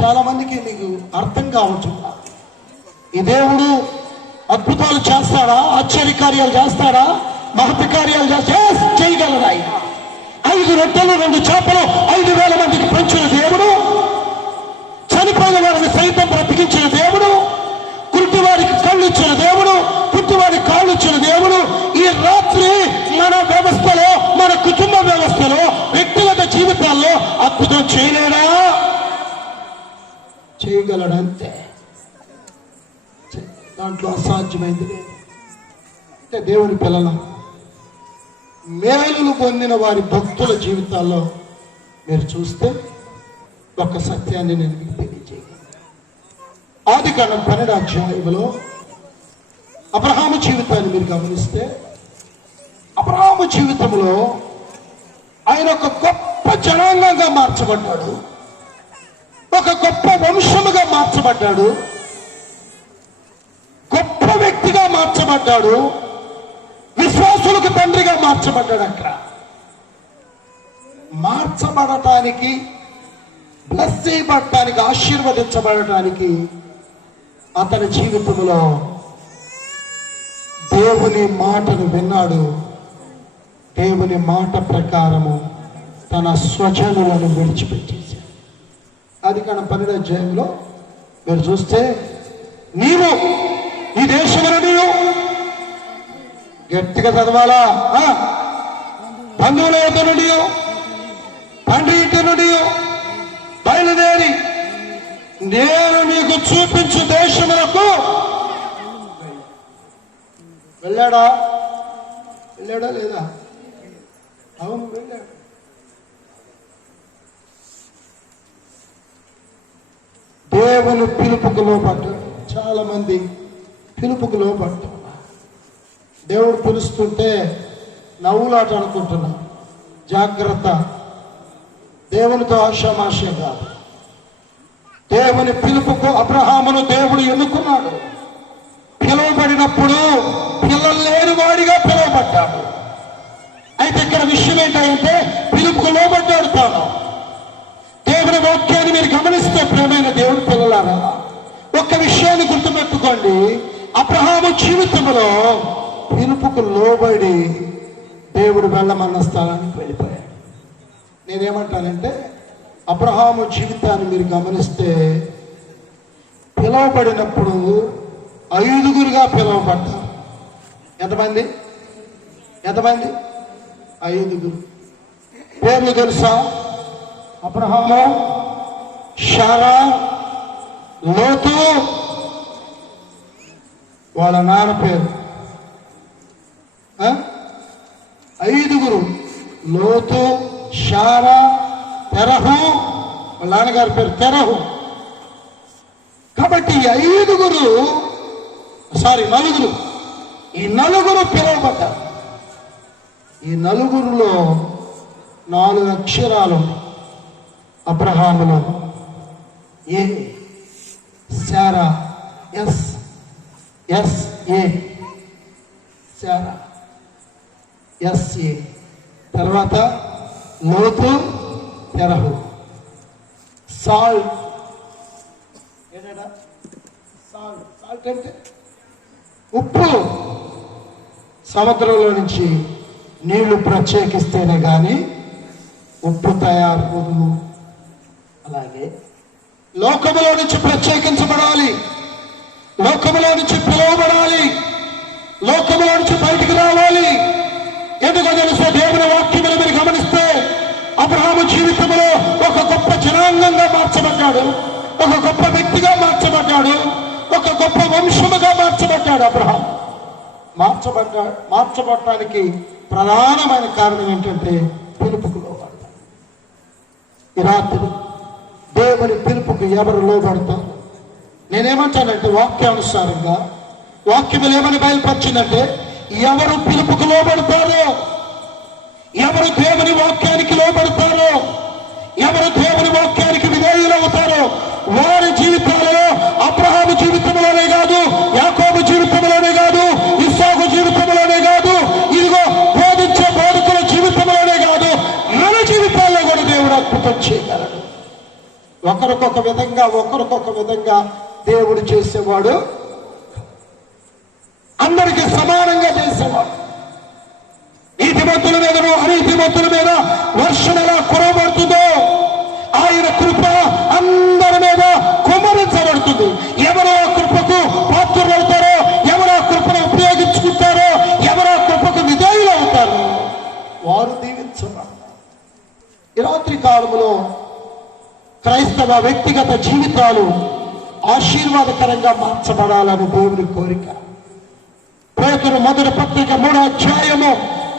చాలా మందికి మీకు అర్థం కావచ్చు, ఈ దేవుడు అద్భుతాలు చేస్తాడా, ఆశ్చర్య కార్యాలు చేస్తాడా, మహత్ కార్యాలు చేయగలడు. ఆయన 5 రొట్టెలు 2 చేపలు 5,000 మందికి పంచిన దేవుడు, చనిపోయిన వారిని సైతం బ్రతికించిన దేవుడు, కుట్టి వారికి కళ్ళు ఇచ్చిన దేవుడు, పుట్టి వారికి కాళ్ళు ఇచ్చిన దేవుడు ఈ రాత్రి మన వ్యవస్థలో, మన కుటుంబ వ్యవస్థలో, వ్యక్తిగత జీవితాల్లో అద్భుతం చేయలేడా? చేయగలడంతే. దాంట్లో అసాధ్యమైంది లేదు. అంటే దేవుని పిల్లల మేలులు పొందిన వారి భక్తుల జీవితాల్లో మీరు చూస్తే ఒక సత్యాన్ని నేను మీకు తెలియజేయగలను. ఆదికాండం 12వ అధ్యాయంలో అబ్రహాము జీవితాన్ని మీరు గమనిస్తే, అబ్రహాము జీవితంలో ఆయన ఒక గొప్ప జనాంగంగా మార్చబడ్డాడు, ఒక గొప్ప వంశముగా మార్చబడ్డాడు, గొప్ప వ్యక్తిగా మార్చబడ్డాడు, విశ్వాసులకు తండ్రిగా మార్చబడ్డాడు. అక్కడ మార్చబడటానికి, బ్లెస్ చేయబడటానికి, ఆశీర్వదించబడటానికి అతని జీవితంలో దేవుని మాటను విన్నాడు. దేవుని మాట ప్రకారము తన స్వజనులను విడిచిపెట్టేశాడు. ఆదికాండం 12వ అధ్యాయంలో మీరు చూస్తే, నీవు ఈ దేశమును నీవు గట్టిగా చదవాలా, బంధువుల యొక్క నుండి, తండ్రి ఇంటి నుండి బయలుదేరి నేను మీకు చూపించు దేశములకు వెళ్ళాడా లేదా? అవును, వెళ్ళాడు. దేవుని పిలుపుకు లోపడ్డాడు. చాలా మంది పిలుపుకు లోపడ్డాడు. దేవుడు పిలుస్తుంటే నవ్వులాట అనుకుంటున్నా. జాగ్రత్త, దేవునితో ఆశామాశయం కాదు. దేవుని పిలుపుకు అబ్రహామును దేవుడు ఎన్నుకున్నాడు. పిలువబడినప్పుడు పిల్లలు లేని వాడిగా పిలువబడ్డాడు. అయితే ఇక్కడ విషయం ఏంటంటే పిలుపుకు లోబడ్డాడు తాను. దేవుని వాక్యాన్ని మీరు గమనిస్తే ప్రియమైన దేవుని పిల్లలారా, ఒక్క విషయాన్ని గుర్తుపెట్టుకోండి. అబ్రహాము జీవితంలో పిలుపుకు లోబడి దేవుడు వెళ్ళమన్న స్థలానికి వెళ్ళిపోయాడు. నేనేమంటానంటే అబ్రహాము జీవితాన్ని మీరు గమనిస్తే పిలువబడినప్పుడు 5గురుగా పిలువబడ్డారు. ఎంతమంది? 5గురు. పేర్లు తెలుసా? అబ్రహాము, శారా, లోతు, వాళ్ళ నాన్న పేరు. 5గురు. లోతు, శారా, తెరహు, వాళ్ళ నాన్నగారి పేరు తెరహు. కాబట్టి నలుగురు. ఈ నలుగురు పిలువబడ్డారు. ఈ నలుగురులో 4 అక్షరాలు అబ్రహాములో. ఏ, శారా, ఏ, శారా, ఏ. తర్వాత లోతు, తెరహు. సాల్ట్ అంటే ఉప్పు. సముద్రంలో నుంచి నీళ్లు ప్రత్యేకిస్తేనే గాని ఉప్పు తయారు. అలాగే లోకములో నుంచి ప్రత్యేకించబడాలి, లోకములో నుంచి పిలువబడాలి, లోకములో నుంచి బయటికి రావాలి. ఎందుకో తెలుసో, దేవుని వాక్యములు మీరు గమనిస్తే అబ్రహాము జీవితంలో ఒక గొప్ప జనాంగంగా మార్చబడ్డాడు, ఒక గొప్ప వ్యక్తిగా మార్చబడ్డాడు, ఒక గొప్ప వంశముగా మార్చబడ్డాడు. అబ్రహాం మార్చబడటానికి ప్రధానమైన కారణం ఏంటంటే పిలుపుకు లోబడతారు. ఈ రాత్రి దేవుని పిలుపుకు ఎవరు లోబడతారు? నేనేమంటానంటే వాక్యానుసారంగా వాక్యములు ఏమని బయలుపరిచిందంటే, ఎవరు పిలుపుకు లోబడతారో, ఎవరు దేవుని వాక్యానికి లోబడతారో, ఎవరు దేవుని వాక్యానికి విధేయులవుతారో వారి జీవితాలలో, అబ్రహాము జీవితంలోనే కాదు, యాకోబు జీవితంలోనే కాదు, ఇస్సాకు జీవితంలోనే కాదు, ఇదిగో బోధించే బోధకుల జీవితంలోనే కాదు, మన జీవితాల్లో కూడా దేవుడు అద్భుతం చేయగలడు. ఒకరికొక విధంగా దేవుడు చేసేవాడు, అందరికీ సమానంగా చేసేవాడు. నీతిమంతుల మీదను అనీతిమంతుల మీద వర్షం ఎలా కురవబడుతుందో ఆయన కృప అందరి మీద కుమ్మరించబడుతుంది. ఎవరు ఆ కృపకు పాత్రులవుతారో, ఎవరు ఆ కృపను ఉపయోగించుకుంటారో, ఎవరు ఆ కృపకు విధేయులు అవుతారో వారు దీవించబడతారు. ఈ రాత్రి కాలంలో క్రైస్తవ వ్యక్తిగత జీవితాలు ఆశీర్వాదకరంగా మార్చబడాలని దేవుని కోరిక. పేతురు మొదటి పత్రిక 3వ అధ్యాయము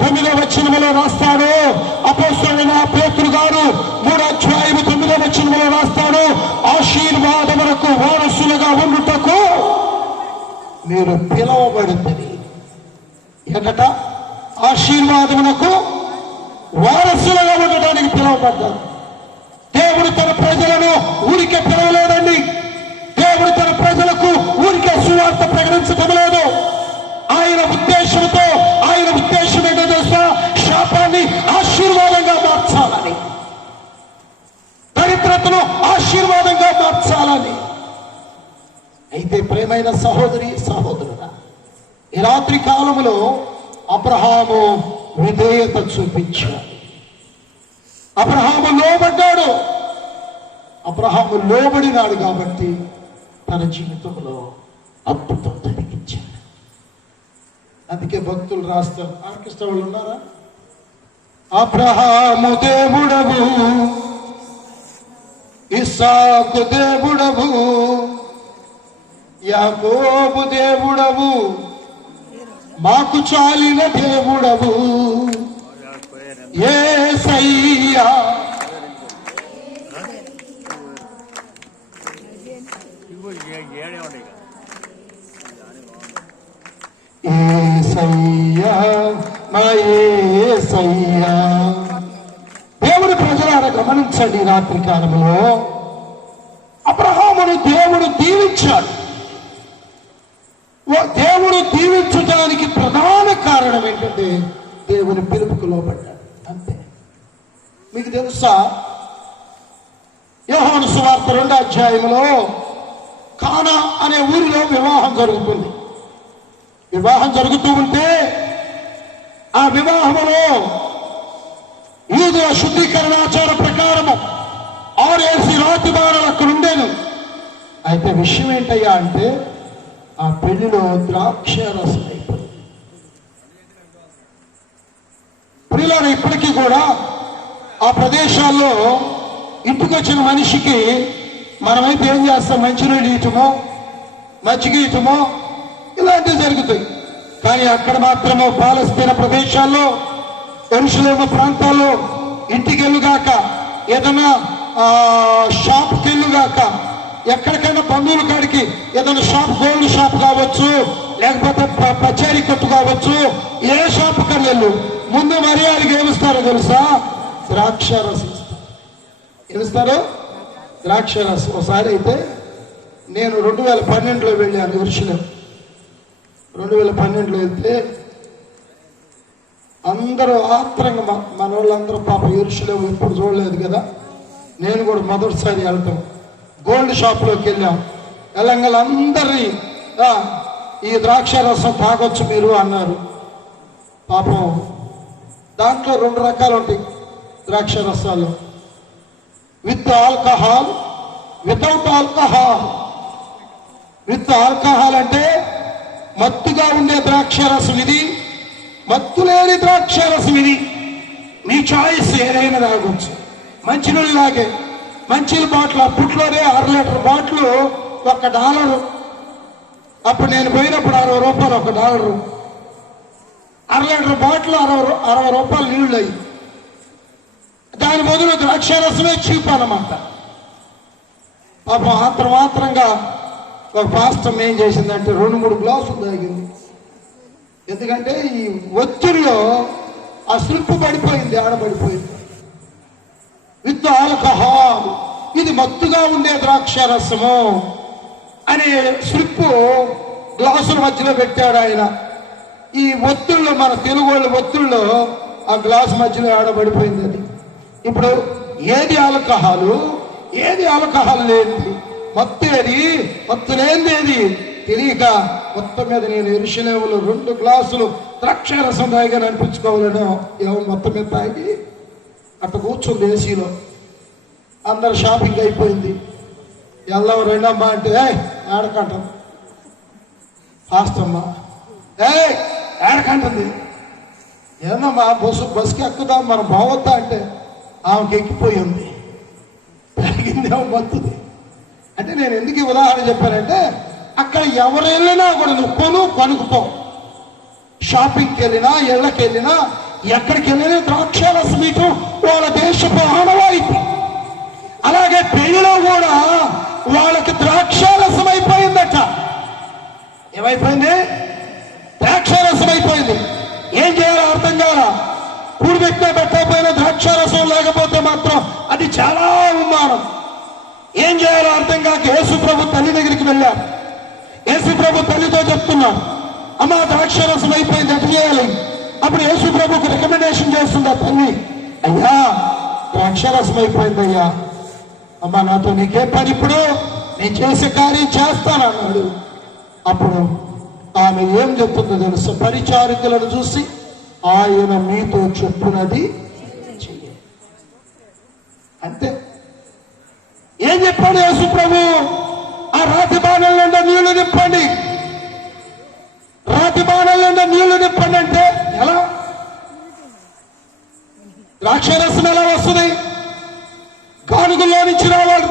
9వ వచనములో రాస్తాడు. అపోస్తలుడైన పేతురు గారు 3వ అధ్యాయము 9వ వచనములో రాస్తాడు, ఆశీర్వాదములకు వారసులుగా ఉండుటకు మీరు పిలువబడుతుంది. ఎన్నట? ఆశీర్వాదములకు వారసులుగా ఉండటానికి పిలువబడ్డారు. దేవుడు తన ప్రజలను ఊరికే పిలవలేదండి. దేవుడు తన ప్రజలకు ఊరికే సువార్త ప్రకటించటం లేదు. ఆయన ఉద్దేశం ఏంటో తెలుసా? శాపాన్ని ఆశీర్వాదంగా మార్చాలని, దరిద్రతను ఆశీర్వాదంగా మార్చాలని. అయితే ప్రియమైన సహోదరుడా, ఈ రాత్రి కాలంలో అబ్రహాము విధేయత చూపించాడు. అబ్రహాము లోబడ్డాడు. అబ్రహాము లోబడినాడు కాబట్టి తన జీవితంలో అద్భుతం జరిగించాడు. అందుకే భక్తులు రాస్తారు. ఆర్కెస్ట్రా వాళ్ళు ఉన్నారా? అబ్రహాము దేవుడవు ఇస్సాకు దేవుడవు, యాకోబు దేవుడవు, మాకు చాలిన దేవుడవు యేసయ్యా. యేసయ్యా మా యేసయ్యా. దేవుడి ప్రజలారా గమనించండి, రాత్రి కాలంలో అబ్రహామును దేవుడు దీవించాడు. దేవుడు దీవించడానికి ప్రధాన కారణం ఏంటంటే దేవుని పిలుపుకు లోబడ్డాడు, అంతే. మీకు తెలుసా, యోహాను సువార్త 2వ అధ్యాయంలో కానా అనే ఊరిలో వివాహం జరుగుతుంది. వివాహం జరుగుతూ ఉంటే ఆ వివాహంలో యూదుల శుద్ధీకరణాచార ప్రకారము 6 రాతి బాణలు అక్కడ ఉండేను. అయితే విషయం ఏంటయ్యా అంటే ఆ పెళ్లిలో ద్రాక్ష రసం అయిపోయింది. ప్రియులారా, ఇప్పటికీ కూడా ఆ ప్రదేశాల్లో ఇంటికి వచ్చిన మనిషికి మనమైతే ఏం చేస్తాం, మంచినీళ్ళు ఇయటమో మజ్జిగ ఇయటమో ఇలాంటివి జరుగుతాయి. కానీ అక్కడ మాత్రము పాలస్తీనా ప్రదేశాల్లో, యెరూషలేము ప్రాంతాల్లో ఇంటికి వెళ్ళుగాక, ఏదైనా షాప్కి వెళ్ళుగాక, ఎక్కడికైనా బంధువుల కాడికి ఏదైనా షాప్, గోల్డ్ షాప్ కావచ్చు, లేకపోతే పచారీ కొట్టు కావచ్చు, ఏ షాప్ కన్నా వెళ్ళు, ముందు మర్యాదకి ఏమిస్తారో తెలుసా? ద్రాక్ష రసం ఏమిస్తారు, ద్రాక్ష రసం. ఒకసారి అయితే నేను 2012లో వెళ్ళాను యెరూషలేము. 2012లో వెళ్తే అందరూ ఆత్రంగా, మన వాళ్ళందరూ పాప యెరూషలేము ఎప్పుడు చూడలేదు కదా, నేను కూడా మొదటిసారి వెళ్తాం. గోల్డ్ షాప్లోకి వెళ్ళాం. వెళ్ళంగల అందరినీ ఈ ద్రాక్ష రసం తాగొచ్చు మీరు అన్నారు. పాపం దాంట్లో 2 రకాలు ఉంటాయి ద్రాక్ష రసాలు, with alcohol, without alcohol. With alcohol అంటే మత్తుగా ఉండే ద్రాక్ష రసం ఇది, మత్తు లేని ద్రాక్ష రసం ఇది. మీ చాయిస్ ఏదైనా తాగొచ్చు. మంచినీళ్ళు లాగే మంచినీళ్ళ బాటిల్ అప్పట్లోనే 6 లీటర్ బాటిల్ $1. అప్పుడు నేను పోయినప్పుడు ₹60 $1. 6 లీటర్ బాటిల్ ₹60 నీళ్ళు అయ్యి, దాని బదులు ద్రాక్ష రసమే చీప్ అన్నమాట. పాపం మాత్రంగా ఒక పాస్టర్ ఏం చేసిందంటే 2-3 గ్లాసులు తాగింది. ఎందుకంటే ఈ ఒత్తిడిలో ఆ స్లిప్ పడిపోయింది, ఆడబడిపోయింది. విత్ ఆల్కహాల్, ఇది మత్తుగా ఉండే ద్రాక్ష రసము అనే స్లిప్ గ్లాసుల మధ్యలో పెట్టాడు ఆయన. ఈ ఒత్తుల్లో, మన తెలుగు వాళ్ళ ఒత్తుల్లో ఆ గ్లాసు మధ్యలో ఆడబడిపోయింది అది. ఇప్పుడు ఏది ఆల్కహాలు, ఏది ఆల్కహాల్ లేనిది, మత్తు ఏది, మత్తు లేనిది ఏది తెలియక మొత్తం మీద నేను యెరూషలేములో 2 గ్లాసులు ద్రాక్ష రసం తాగాను అనిపించుకోవాలను. ఏమో మొత్తం మీద తాగి అట్ట కూర్చుంది ఏసీలో. అందరు షాపింగ్ అయిపోయింది. వెళ్దాం రెండమ్మా అంటే ఏడకంటాం, హాస్తమ్మా ఏడకంటుంది. ఏందమ్మా బస్కి ఎక్కుదాం మనం బావద్దా అంటే ఆమెకి ఎక్కిపోయి ఉంది, పెరిగిందేమో మత్తుది. అంటే నేను ఎందుకు ఉదాహరణ చెప్పానంటే అక్కడ ఎవరు వెళ్ళినా కూడా నువ్వు కొనుక్కుపో. షాపింగ్కి వెళ్ళినా, ఇళ్ళకి వెళ్ళినా, ఎక్కడికి వెళ్ళినా ద్రాక్ష రసం ఇవ్వటం వాళ్ళ దేశపు ఆనవాయితీ. అలాగే పెళ్లిలో కూడా వాళ్ళకి ద్రాక్ష రసం అయిపోయిందట. ఏమైపోయింది? ద్రాక్ష రసం అయిపోయింది. ఏం చేయాలో అర్థం కావాలా? కూడిపెట్టినా పెట్టకపోయినా ద్రాక్ష రసం లేకపోతే మాత్రం అది చాలా అవమానం. ఏం చేయాలో అర్థం కాక యేసు ప్రభు తల్లి దగ్గరికి వెళ్ళారు. యేసు ప్రభు తల్లితో చెప్తున్నాడు, అమ్మ ద్రాక్ష రసం అయిపోయింది, ఎట్లా చేయాలి? అప్పుడు యేసు ప్రభుకు రికమెండేషన్ చేస్తుంది ఆ తల్లి, అయ్యా ద్రాక్ష రసం అయిపోయింది అయ్యా, అమ్మ నాతో నీకే పని, ఇప్పుడు నేను చేసే కార్యం చేస్తానన్నాడు. అప్పుడు ఆమె ఏం చెప్తుందో తెలుసు, పరిచారికలను చూసి ఆయన మీతో చెప్పునది చెయ్యి. అంతే. ఏం చెప్పాడు యేసు ప్రభు? ఆ రాతి బాణల నుండి నీళ్లు నింపండి, రాతి బాణల నుండి నీళ్లు నింపండి అంటే ఎలా? ద్రాక్షరసం ఎలా వస్తుంది? గానుగుల్లో నుంచి రావాలి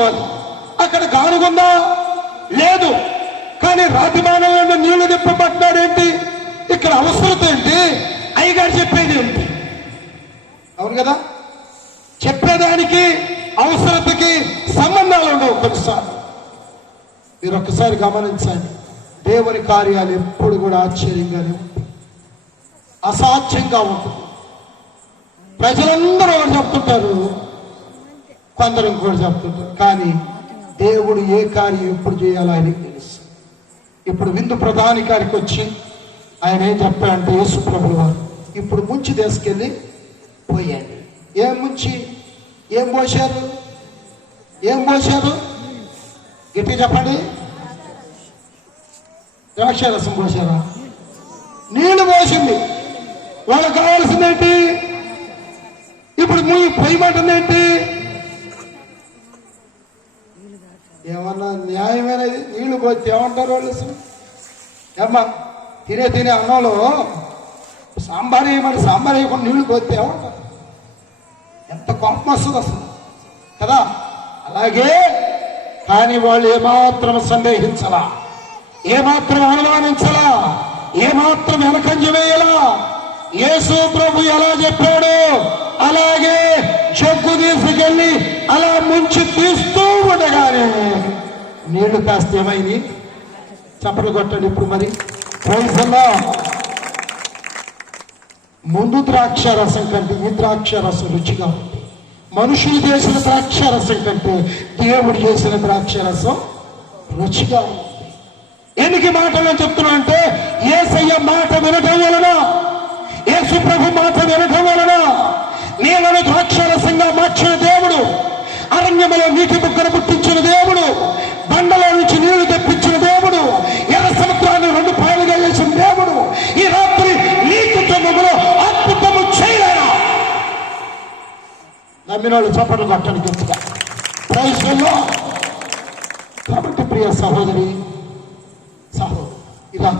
పోవాలి. అక్కడ గానుగుందా? లేదు. కానీ రాతి బాణంలో నీళ్లు నింపబడ్డాడేంటి? ఇక్కడ అవసరత ఏంటి? అయ్యగారు చెప్పేది ఏంటి? అవును కదా, చెప్పేదానికి అవసరతకి సంబంధాలు ఉండవు కొన్నిసార్లు. మీరు ఒక్కసారి గమనించండి, దేవుని కార్యాలు ఎప్పుడు కూడా ఆశ్చర్యంగానే ఉంటాయి, అసాధ్యంగా ఉంటుంది. ప్రజలందరూ ఒకటి చెప్తుంటారు, కొందరు ఇంకోటి చెప్తుంటారు, కానీ దేవుడు ఏ కార్యం ఎప్పుడు చేయాలో ఆయనకి తెలుసు. ఇప్పుడు విందు ప్రధాని గారికి వచ్చి ఆయన ఏం చెప్పారంటే, యేసు ప్రభువు వారు ఇప్పుడు ముంచి తీసుకెళ్ళి పోయండి. ఏం ముంచి? ఏం పోశారు? ఏం పోశారు? గట్టి చెప్పండి. ద్రాక్షారసం పోశారా? నీళ్లు పోసింది. వాళ్ళకి కావాల్సిందేంటి? ఇప్పుడు పొయ్యమంటుందేంటి? ఏమన్నా న్యాయమైనది? నీళ్లు పోతే ఏమంటారు వాళ్ళు? అసలు ఏమ్మా తినే అన్నంలో సాంబార్ వేయమని సాంబార్ వేయకుండా నీళ్లు పోతే ఏమంటారు? ఎంత కోపం వస్తుంది అసలు కదా. అలాగే కానీ వాళ్ళు ఏమాత్రం సందేహించలా, ఏమాత్రం అనుమానించలా, ఏమాత్రం వెనకంజ వేయలా. యేసు ప్రభు ఎలా చెప్పాడు అలాగే జగ్గు తీసుకెళ్ళి అలా ముంచి తీస్తూ ఉండగానే నీళ్లు కాస్త ఏమైంది? చప్పట్లు కొట్టండి. ఇప్పుడు మరి ప్రైజ్లో ముందు ద్రాక్ష రసం కంటే ఈ ద్రాక్ష రసం రుచిగా ఉంది. మనుషులు చేసిన ద్రాక్ష రసం కంటే దేవుడు చేసిన ద్రాక్ష రసం రుచిగా ఉంది. ఎందుకు మాటలు చెప్తున్నా అంటే, యేసయ్య మాట వినటం వలన, యేసు ప్రభు మాట వినటం వలన నీళ్లను ద్రాక్షరసంగా మార్చిన దేవుడు, అరణ్యములో నీటి బుగ్గను పుట్టించిన దేవుడు, బండలో నుంచి నీళ్లు తెప్పించిన దేవుడు, ఎర్ర సముద్రాన్ని 2 పాయలుగా చేసిన దేవుడు ఈ రాత్రి నీ కుటుంబంలో అద్భుతము చేయలేరా? నమ్మిన వాళ్ళు చప్పట్లు కొట్టడానికి చెప్తా. ప్రైజ్లో కాబట్టి ప్రియ సహోదరి సహోదరు, ఇలా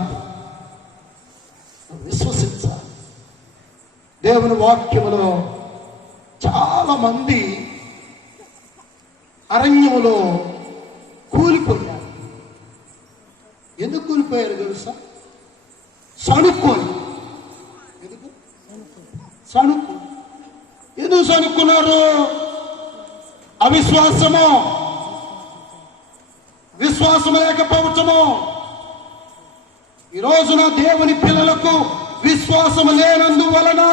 విశ్వసించాలి. దేవుని వాక్యములో చాలా మంది అరణ్యములో కూలిపోయారు. ఎందుకు కూలిపోయారు తెలుసా? సణుక్కొని. ఎందుకు సణుక్కున్నారు? అవిశ్వాసము, విశ్వాసము లేకపోవటము. ఈ రోజున దేవుని పిల్లలకు విశ్వాసము లేనందువలన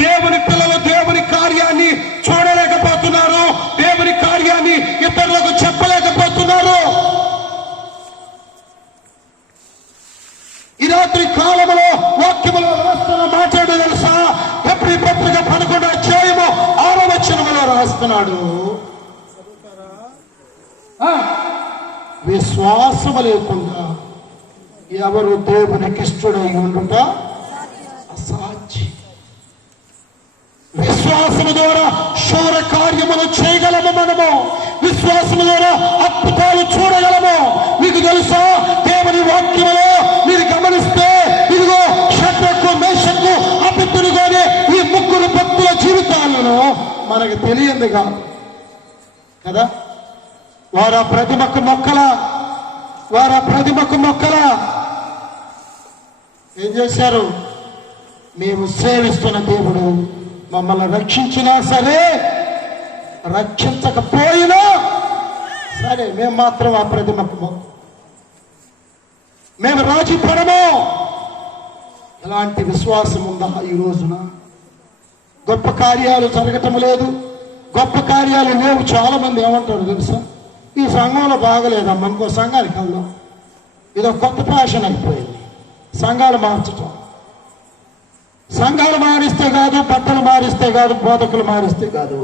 దేవుని పిల్లలు దేవుని కార్యాన్ని చూడలేకపోతున్నారు, దేవుని కార్యాన్ని ఇతరులకు చెప్పలేకపోతున్నారు. ఈ రాత్రి కాలంలో వాక్యములో రాస్తున్న మాట్లాడు తెలుసా? ఎప్పుడు పత్రిక 11వ అధ్యాయము 6వ వచనములో రాస్తున్నాడు, విశ్వాసము లేకుండా ఎవరు దేవునికి ఇష్టడై ఉండుట అసాధ్యం. విశ్వాసము ద్వారా శూర కార్యములు చేయగలము. మనము విశ్వాసము ద్వారా అద్భుతాలు చూడగలము. మీకు తెలుసా, దేవుని వాక్యములో మీరు గమనిస్తే ఇదిగో షద్రకు, మేషకు, అబేద్నెగోనే ఈ 3 భక్తుల జీవితాలను మనకు తెలియంది కాదు కదా. వారు ఆ ప్రతిమకు మొక్కల ఏం చేశారు? మేము సేవిస్తున్న దేవుడు మమ్మల్ని రక్షించినా సరే, రక్షించకపోయినా సరే, మేము మాత్రం ఆ ప్రతిమకు మేము రాజీ పడము. ఎలాంటి విశ్వాసం ఉందా ఈ రోజున? గొప్ప కార్యాలు జరగటం లేదు, గొప్ప కార్యాలు లేవు. చాలా మంది ఏమంటారు తెలుసా? ఈ సంఘంలో బాగలేదమ్మా, ఇంకో సంఘానికి వెళ్దాం. ఇదో కొత్త ఫ్యాషన్ అయిపోయింది సంఘాలు మార్చటం. సంఘాలు మారిస్తే కాదు, బట్టలు మారిస్తే కాదు, బోధకులు మారిస్తే కాదు,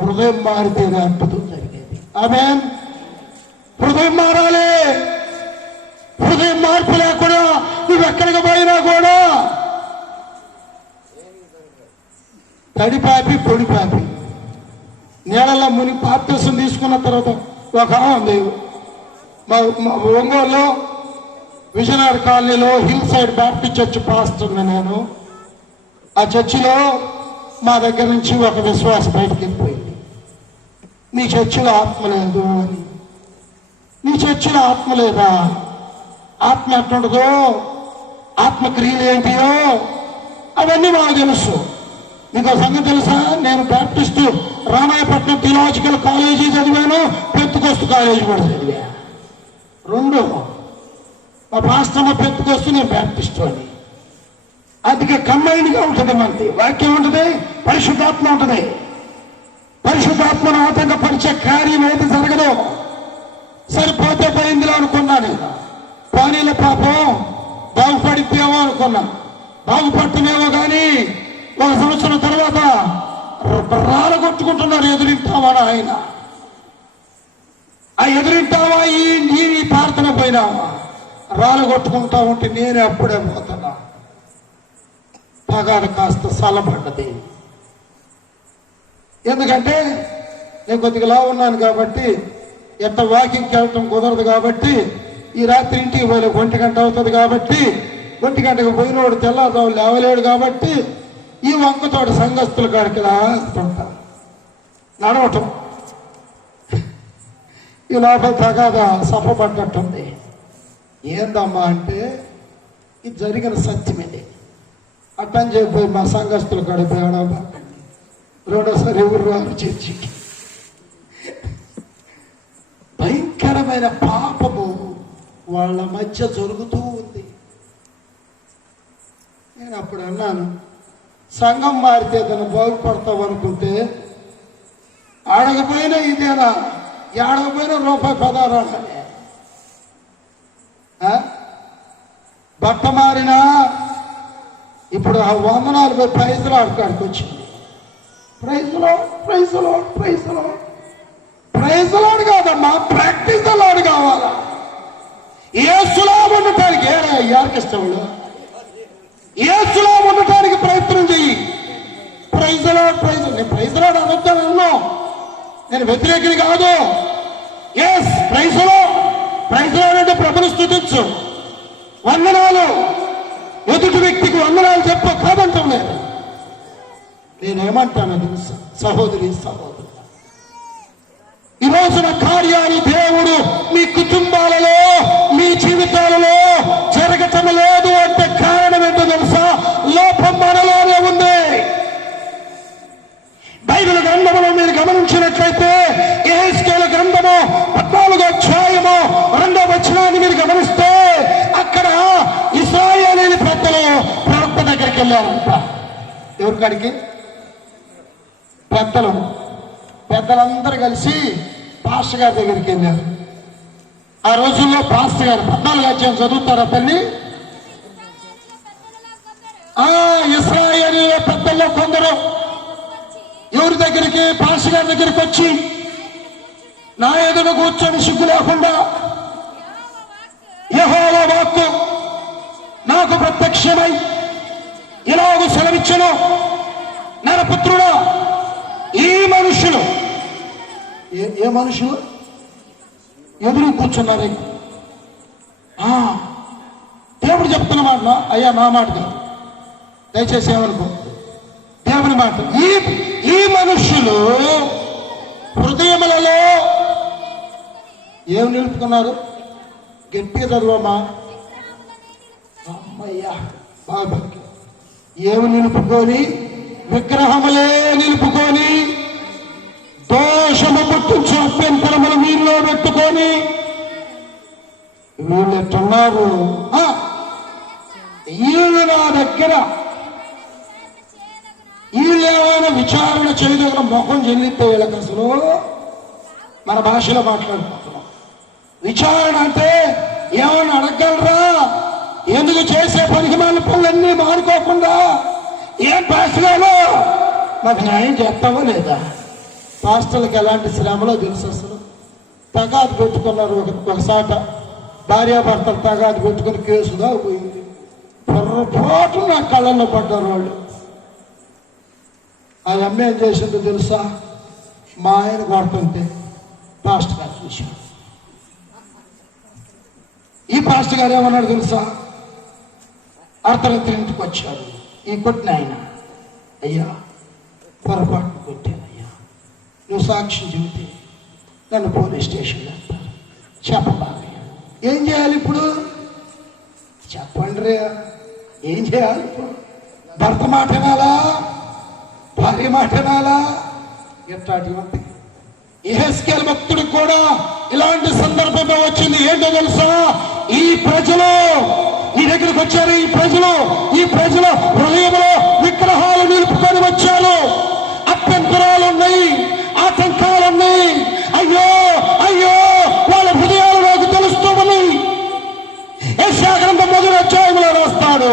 హృదయం మారితేనే అద్భుతం జరిగేది. ఆమేన్. హృదయం మారాలి. హృదయం మార్పు లేకుండా నువ్వు ఎక్కడికి పోయినా కూడా తడిపాపి పొడిపాపి నీళ్ళల్లో ముని బాప్తిసం తీసుకున్న తర్వాత ఒక ఉంది మా ఒంగోలులో విజయనగర్ కాలనీలో హిల్ సైడ్ బాప్టిస్ట్ చర్చ్ పాస్టర్ని నేను. ఆ చర్చిలో మా దగ్గర నుంచి ఒక విశ్వాసం బయటకు వెళ్ళిపోయింది. నీ చర్చిలో ఆత్మ లేదు అని. నీ చర్చిలో ఆత్మ లేదా? ఆత్మ ఎట్లుండదో, ఆత్మక్రియలు ఏంటియో అవన్నీ మాకు తెలుసు. మీకు సంగతి తెలుసా? నేను బ్యాప్టిస్టు రామాయపట్నం థియలాజికల్ కాలేజీ చదివాను, పెంతెకోస్తు కాలేజీ కూడా చదివా. రెండు. మా పాస్టర్ పెంతెకోస్తు, నేను బ్యాప్టిస్టు అని. అందుకే కంబైన్గా ఉంటుంది. మనది వాక్యం ఉంటుంది, పరిశుద్ధాత్మ ఉంటుంది. పరిశుద్ధాత్మను ఆటంకపరిచే కార్యం ఏది జరగదు. సరిపోతే పోయిందిలో అనుకున్నా నేను. పానీల పాపం బాగుపడిపోయామో అనుకున్నా. బాగుపడటమేమో కానీ 1 సంవత్సరం తర్వాత రాలగొట్టుకుంటున్నారు. ఎదురింటావా ఆయన? ఆ ఎదురింటావా ఈ ప్రార్థన పోయినావా? రాలగొట్టుకుంటా ఉంటే నేనే అప్పుడే పోతున్నా. పగారు కాస్త సలపడ్డది. ఎందుకంటే నేను కొద్దిగా లా ఉన్నాను కాబట్టి, ఎంత వాకింగ్కి వెళ్ళటం కుదరదు కాబట్టి, ఈ రాత్రి ఇంటికి పోయే 1 గంట అవుతుంది కాబట్టి, 1 గంటకు పోయినోడు తెల్లారుజాము లేవలేడు కాబట్టి ఈ వంకతోటి సంఘస్థుల కాడికి రాస్తుంటా నడవటం. ఈ లోపల తగాదా సఫపడ్డట్టుంది. ఏందమ్మా అంటే ఇది జరిగిన సత్యమే. అట్టని చెప్పి మా సంఘస్థుల కాడికి పోయాడమ్మా. రెండోసారి ఎవరు రారు చర్చికి. భయంకరమైన పాపము వాళ్ళ మధ్య జరుగుతూ ఉంది. నేను అప్పుడు అన్నాను, సంఘం మారితే తను బాగుపడతావు అనుకుంటే ఆడకపోయినా ఇదేనా, ఆడకపోయినా ₹10 బట్ట మారినా ఇప్పుడు ఆ వందనాలు పోయి ప్రైజులు ఆడుకాడికి వచ్చింది. ప్రైజులాడు కాదమ్మా, ప్రాక్టీస్ లాడు కావాలా. ఏసులా ఉండటానికి ఎవరికి ఇష్టం? ఏసులా ఉండటానికి ప్రయత్నం చెయ్యి. నేను ప్రైజులాడు అనొద్దాను అన్నా, నేను వ్యతిరేకిని కాదు. ఎస్, ప్రైజులాడు అంటే ప్రభుని స్తుతించు, వందనాలు ఎదుటి వ్యక్తికి వందనాలు చెప్ప కాదంటాం. నేనేమంటాను తెలుసా సహోదరి సహోదరు, ఈ రోజున కార్యాన్ని దేవుడు మీ కుటుంబాలలో మీ జీవితాలలో జరగటం లేదు అంటే కారణం ఏంటో తెలుసా? లోపం మనలోనే ఉంది. బైబిల్ గ్రంథములో మీరు గమనించినట్లయితే యెహెజ్కేలు గ్రంథము 14వ అధ్యాయము 2వ వచనాన్ని మీరు గమనిస్తే అక్కడ ఇశ్రాయేలీయుల పెద్దలు ప్రవక్త దగ్గరికి వెళ్ళారంట. ఎవరి కాడికి? పెద్దలందరూ కలిసి పాస్టర్ గారి దగ్గరికి వెళ్ళారు. ఆ రోజుల్లో పాస్టర్ గారు 14వ అధ్యాయం చదువుతారా తల్లి? ఇశ్రాయేలీయుల పెద్దల్లో కొందరు ఎవరి దగ్గరికి? పాస్టర్ గారి దగ్గరికి వచ్చి నా ఎదుట కూర్చొని సిగ్గు లేకుండా యెహోవా వాక్కు నాకు ప్రత్యక్షమై ఇలాగ సెలవిచ్చెను, నరపుత్రుడా, ఈ మనుషులు ఏ మనుషులు ఎదురు కూర్చున్నారు. దేవుడు చెప్తున్న మాట, అయ్యా నా మాట కాదు, దయచేసి ఏమనుకో, దేవుని మాట. ఈ మనుషులు హృదయములలో ఏమి నిలుపుకున్నారు? గట్టిగా చదువమ్మా అమ్మయ్యా బాబా. ఏమి నిలుపుకొని? విగ్రహములే నిలుపుకొని, దోషము పుట్టించు అభ్యంతరములు మీరులో పెట్టుకొని వీళ్ళు ఎట్టున్నారు? వీళ్ళు నా దగ్గర వీళ్ళు ఏమైనా విచారణ చేయదగిన ముఖం చెల్లితే వీళ్ళకి అసలు మన భాషలో మాట్లాడుకుంటున్నాం. విచారణ అంటే ఏమైనా అడగలరా? ఎందుకు చేసే పనికిమాలిన పనులన్నీ మానుకోకుండా ఏం పాస్టర్లు మాకు న్యాయం చేస్తావో లేదా? పాస్టర్లకు ఎలాంటి శ్రమలో తెలుసు. అసలు తగాదు పెట్టుకున్నారు. ఒకసాట భార్యాభర్తలు తగాదు పెట్టుకుని కేసుగా పోయింది. పొరపాటు నా కళ్ళల్లో పడ్డారు వాళ్ళు. ఆ అమ్మ ఏం చేసిందో తెలుసా? మా ఆయన కొడుతుంటే పాస్టర్ గారు చూశాడు. ఈ పాస్టర్ గారు ఏమన్నాడు తెలుసా? అర్ధరాత్రి ఇంటికి వచ్చాడు ఈ కొట్టిన ఆయన, అయ్యా పొరపాటు కొట్టానయ్యా, నువ్వు సాక్ష్యం చెబితే నన్ను పోలీస్ స్టేషన్లో వెళ్తారు. చెప్పబాలయ్యా, ఏం చేయాలి ఇప్పుడు? చెప్పండి రే, ఏం చేయాలి ఇప్పుడు? భర్త మాట వినాలా, భార్య మాట వినాలా? ఎట్లాంటివంటి యెహెజ్కేలు భక్తుడికి కూడా ఇలాంటి సందర్భమే వచ్చింది. ఏంటో తెలుసా? ఈ ప్రజలు ఈ దగ్గరికి వచ్చారు. ఈ ప్రజలు హృదయంలో విగ్రహాలు నిలుపుకొని వచ్చారు. అభ్యంతరాలు ఉన్నాయి, ఆటంకాలు ఉన్నాయి. అయ్యో అయ్యో వాళ్ళ హృదయాలు నాకు తెలుస్తూ ఉన్నాయి. యెషయా గ్రంథం 1వ అధ్యాయంలో రాస్తాడు,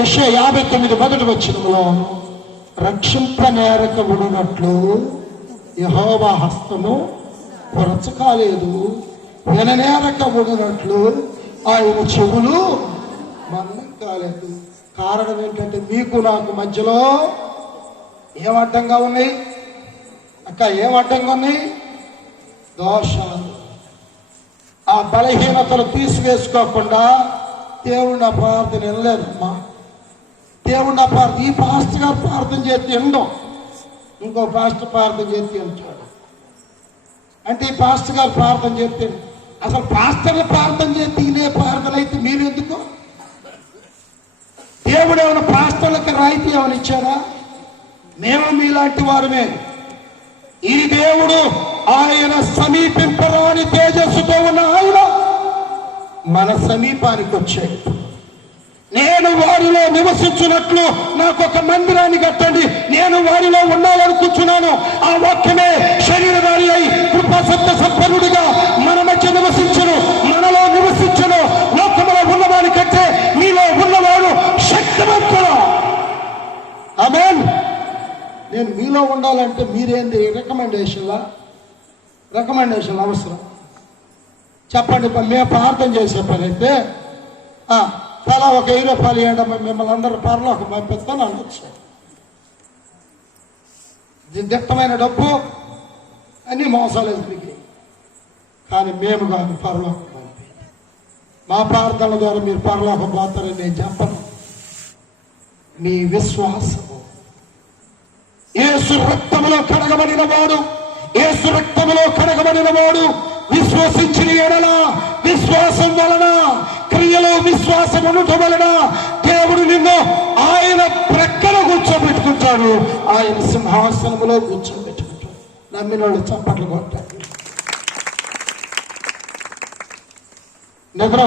యెషయా 59 మొదటి వచనంలో, రక్షింపనేరకబడినట్లు యెహోవా హస్తము పొరచకాలేదు, విననేరకబడినట్లు ఆయన చెవులు మందం కాలేదు. కారణం ఏంటంటే మీకు నాకు మధ్యలో ఏం అడ్డంగా ఉన్నాయి అక్క? ఏం అడ్డంగా ఉన్నాయి? దోషాలు. ఆ బలహీనతలు తీసివేసుకోకుండా దేవుడు నా ప్రార్థన వినలేదమ్మా. దేవుడు నా ప్రార్థన, ఈ పాస్టర్ గారు ప్రార్థన చేతి వినడం, ఇంకో పాస్టర్ ప్రార్థన చేతి వింటాడు. అంటే ఈ పాస్టర్ గారు ప్రార్థన చేస్తే, అసలు పాస్టర్లు ప్రార్థన చేతి ఇదే ప్రార్థన అయితే మీరు ఎందుకు? దేవుడు ఏమైనా పాస్టర్లకి రాయితీ ఏమైనా ఇచ్చారా? మేము మీలాంటి వారమే. ఈ దేవుడు ఆయన సమీపింపరాని తేజస్సుతో ఉన్న ఆయన మన సమీపానికి వచ్చాడు. నేను వారిలో నివసించున్నట్లు నాకు ఒక మందిరాన్ని కట్టండి, నేను వారిలో ఉండాలనుకుంటున్నాను. ఆ వాక్యమే శరీరధారి అయి కృపా సత్య సంపన్నుడిగా మన మధ్య నివసించను, మనలో నివసించను. లోకములో ఉన్నవారి కంటే మీలో ఉన్నవాడు శక్తివంతుడు. ఆమేన్. నేను మీలో ఉండాలంటే మీరేంది రికమెండేషన్ అవసరం? చెప్పండి. మేము ప్రార్థన చేసే పని అయితే తలా ఒక 1000 రూపాయలు ఇవ్వడం, మిమ్మల్ని అందరూ పరలోకం పంపిస్తాను అనొచ్చు. దిట్టమైన డబ్బు అన్ని మోసాలు ఎదురికి. కానీ మేము కాదు పరలోకం పంపి, మా ప్రార్థన ద్వారా మీరు పరలోకం పోతారని నేను చెప్పను. మీ విశ్వాసము, యేసు రక్తములో కడగబడిన వాడు విశ్వసించిన ఎడల, విశ్వాసం వలన, క్రియలో విశ్వాసం ఉండటం వలన దేవుడు నిన్ను ఆయన ప్రక్కన కూర్చోబెట్టుకుంటాడు, ఆయన సింహాసనములో కూర్చోబెట్టుకుంటాడు. నమ్మినోళ్ళు చప్పట్లు కొట్టాడు. నిద్ర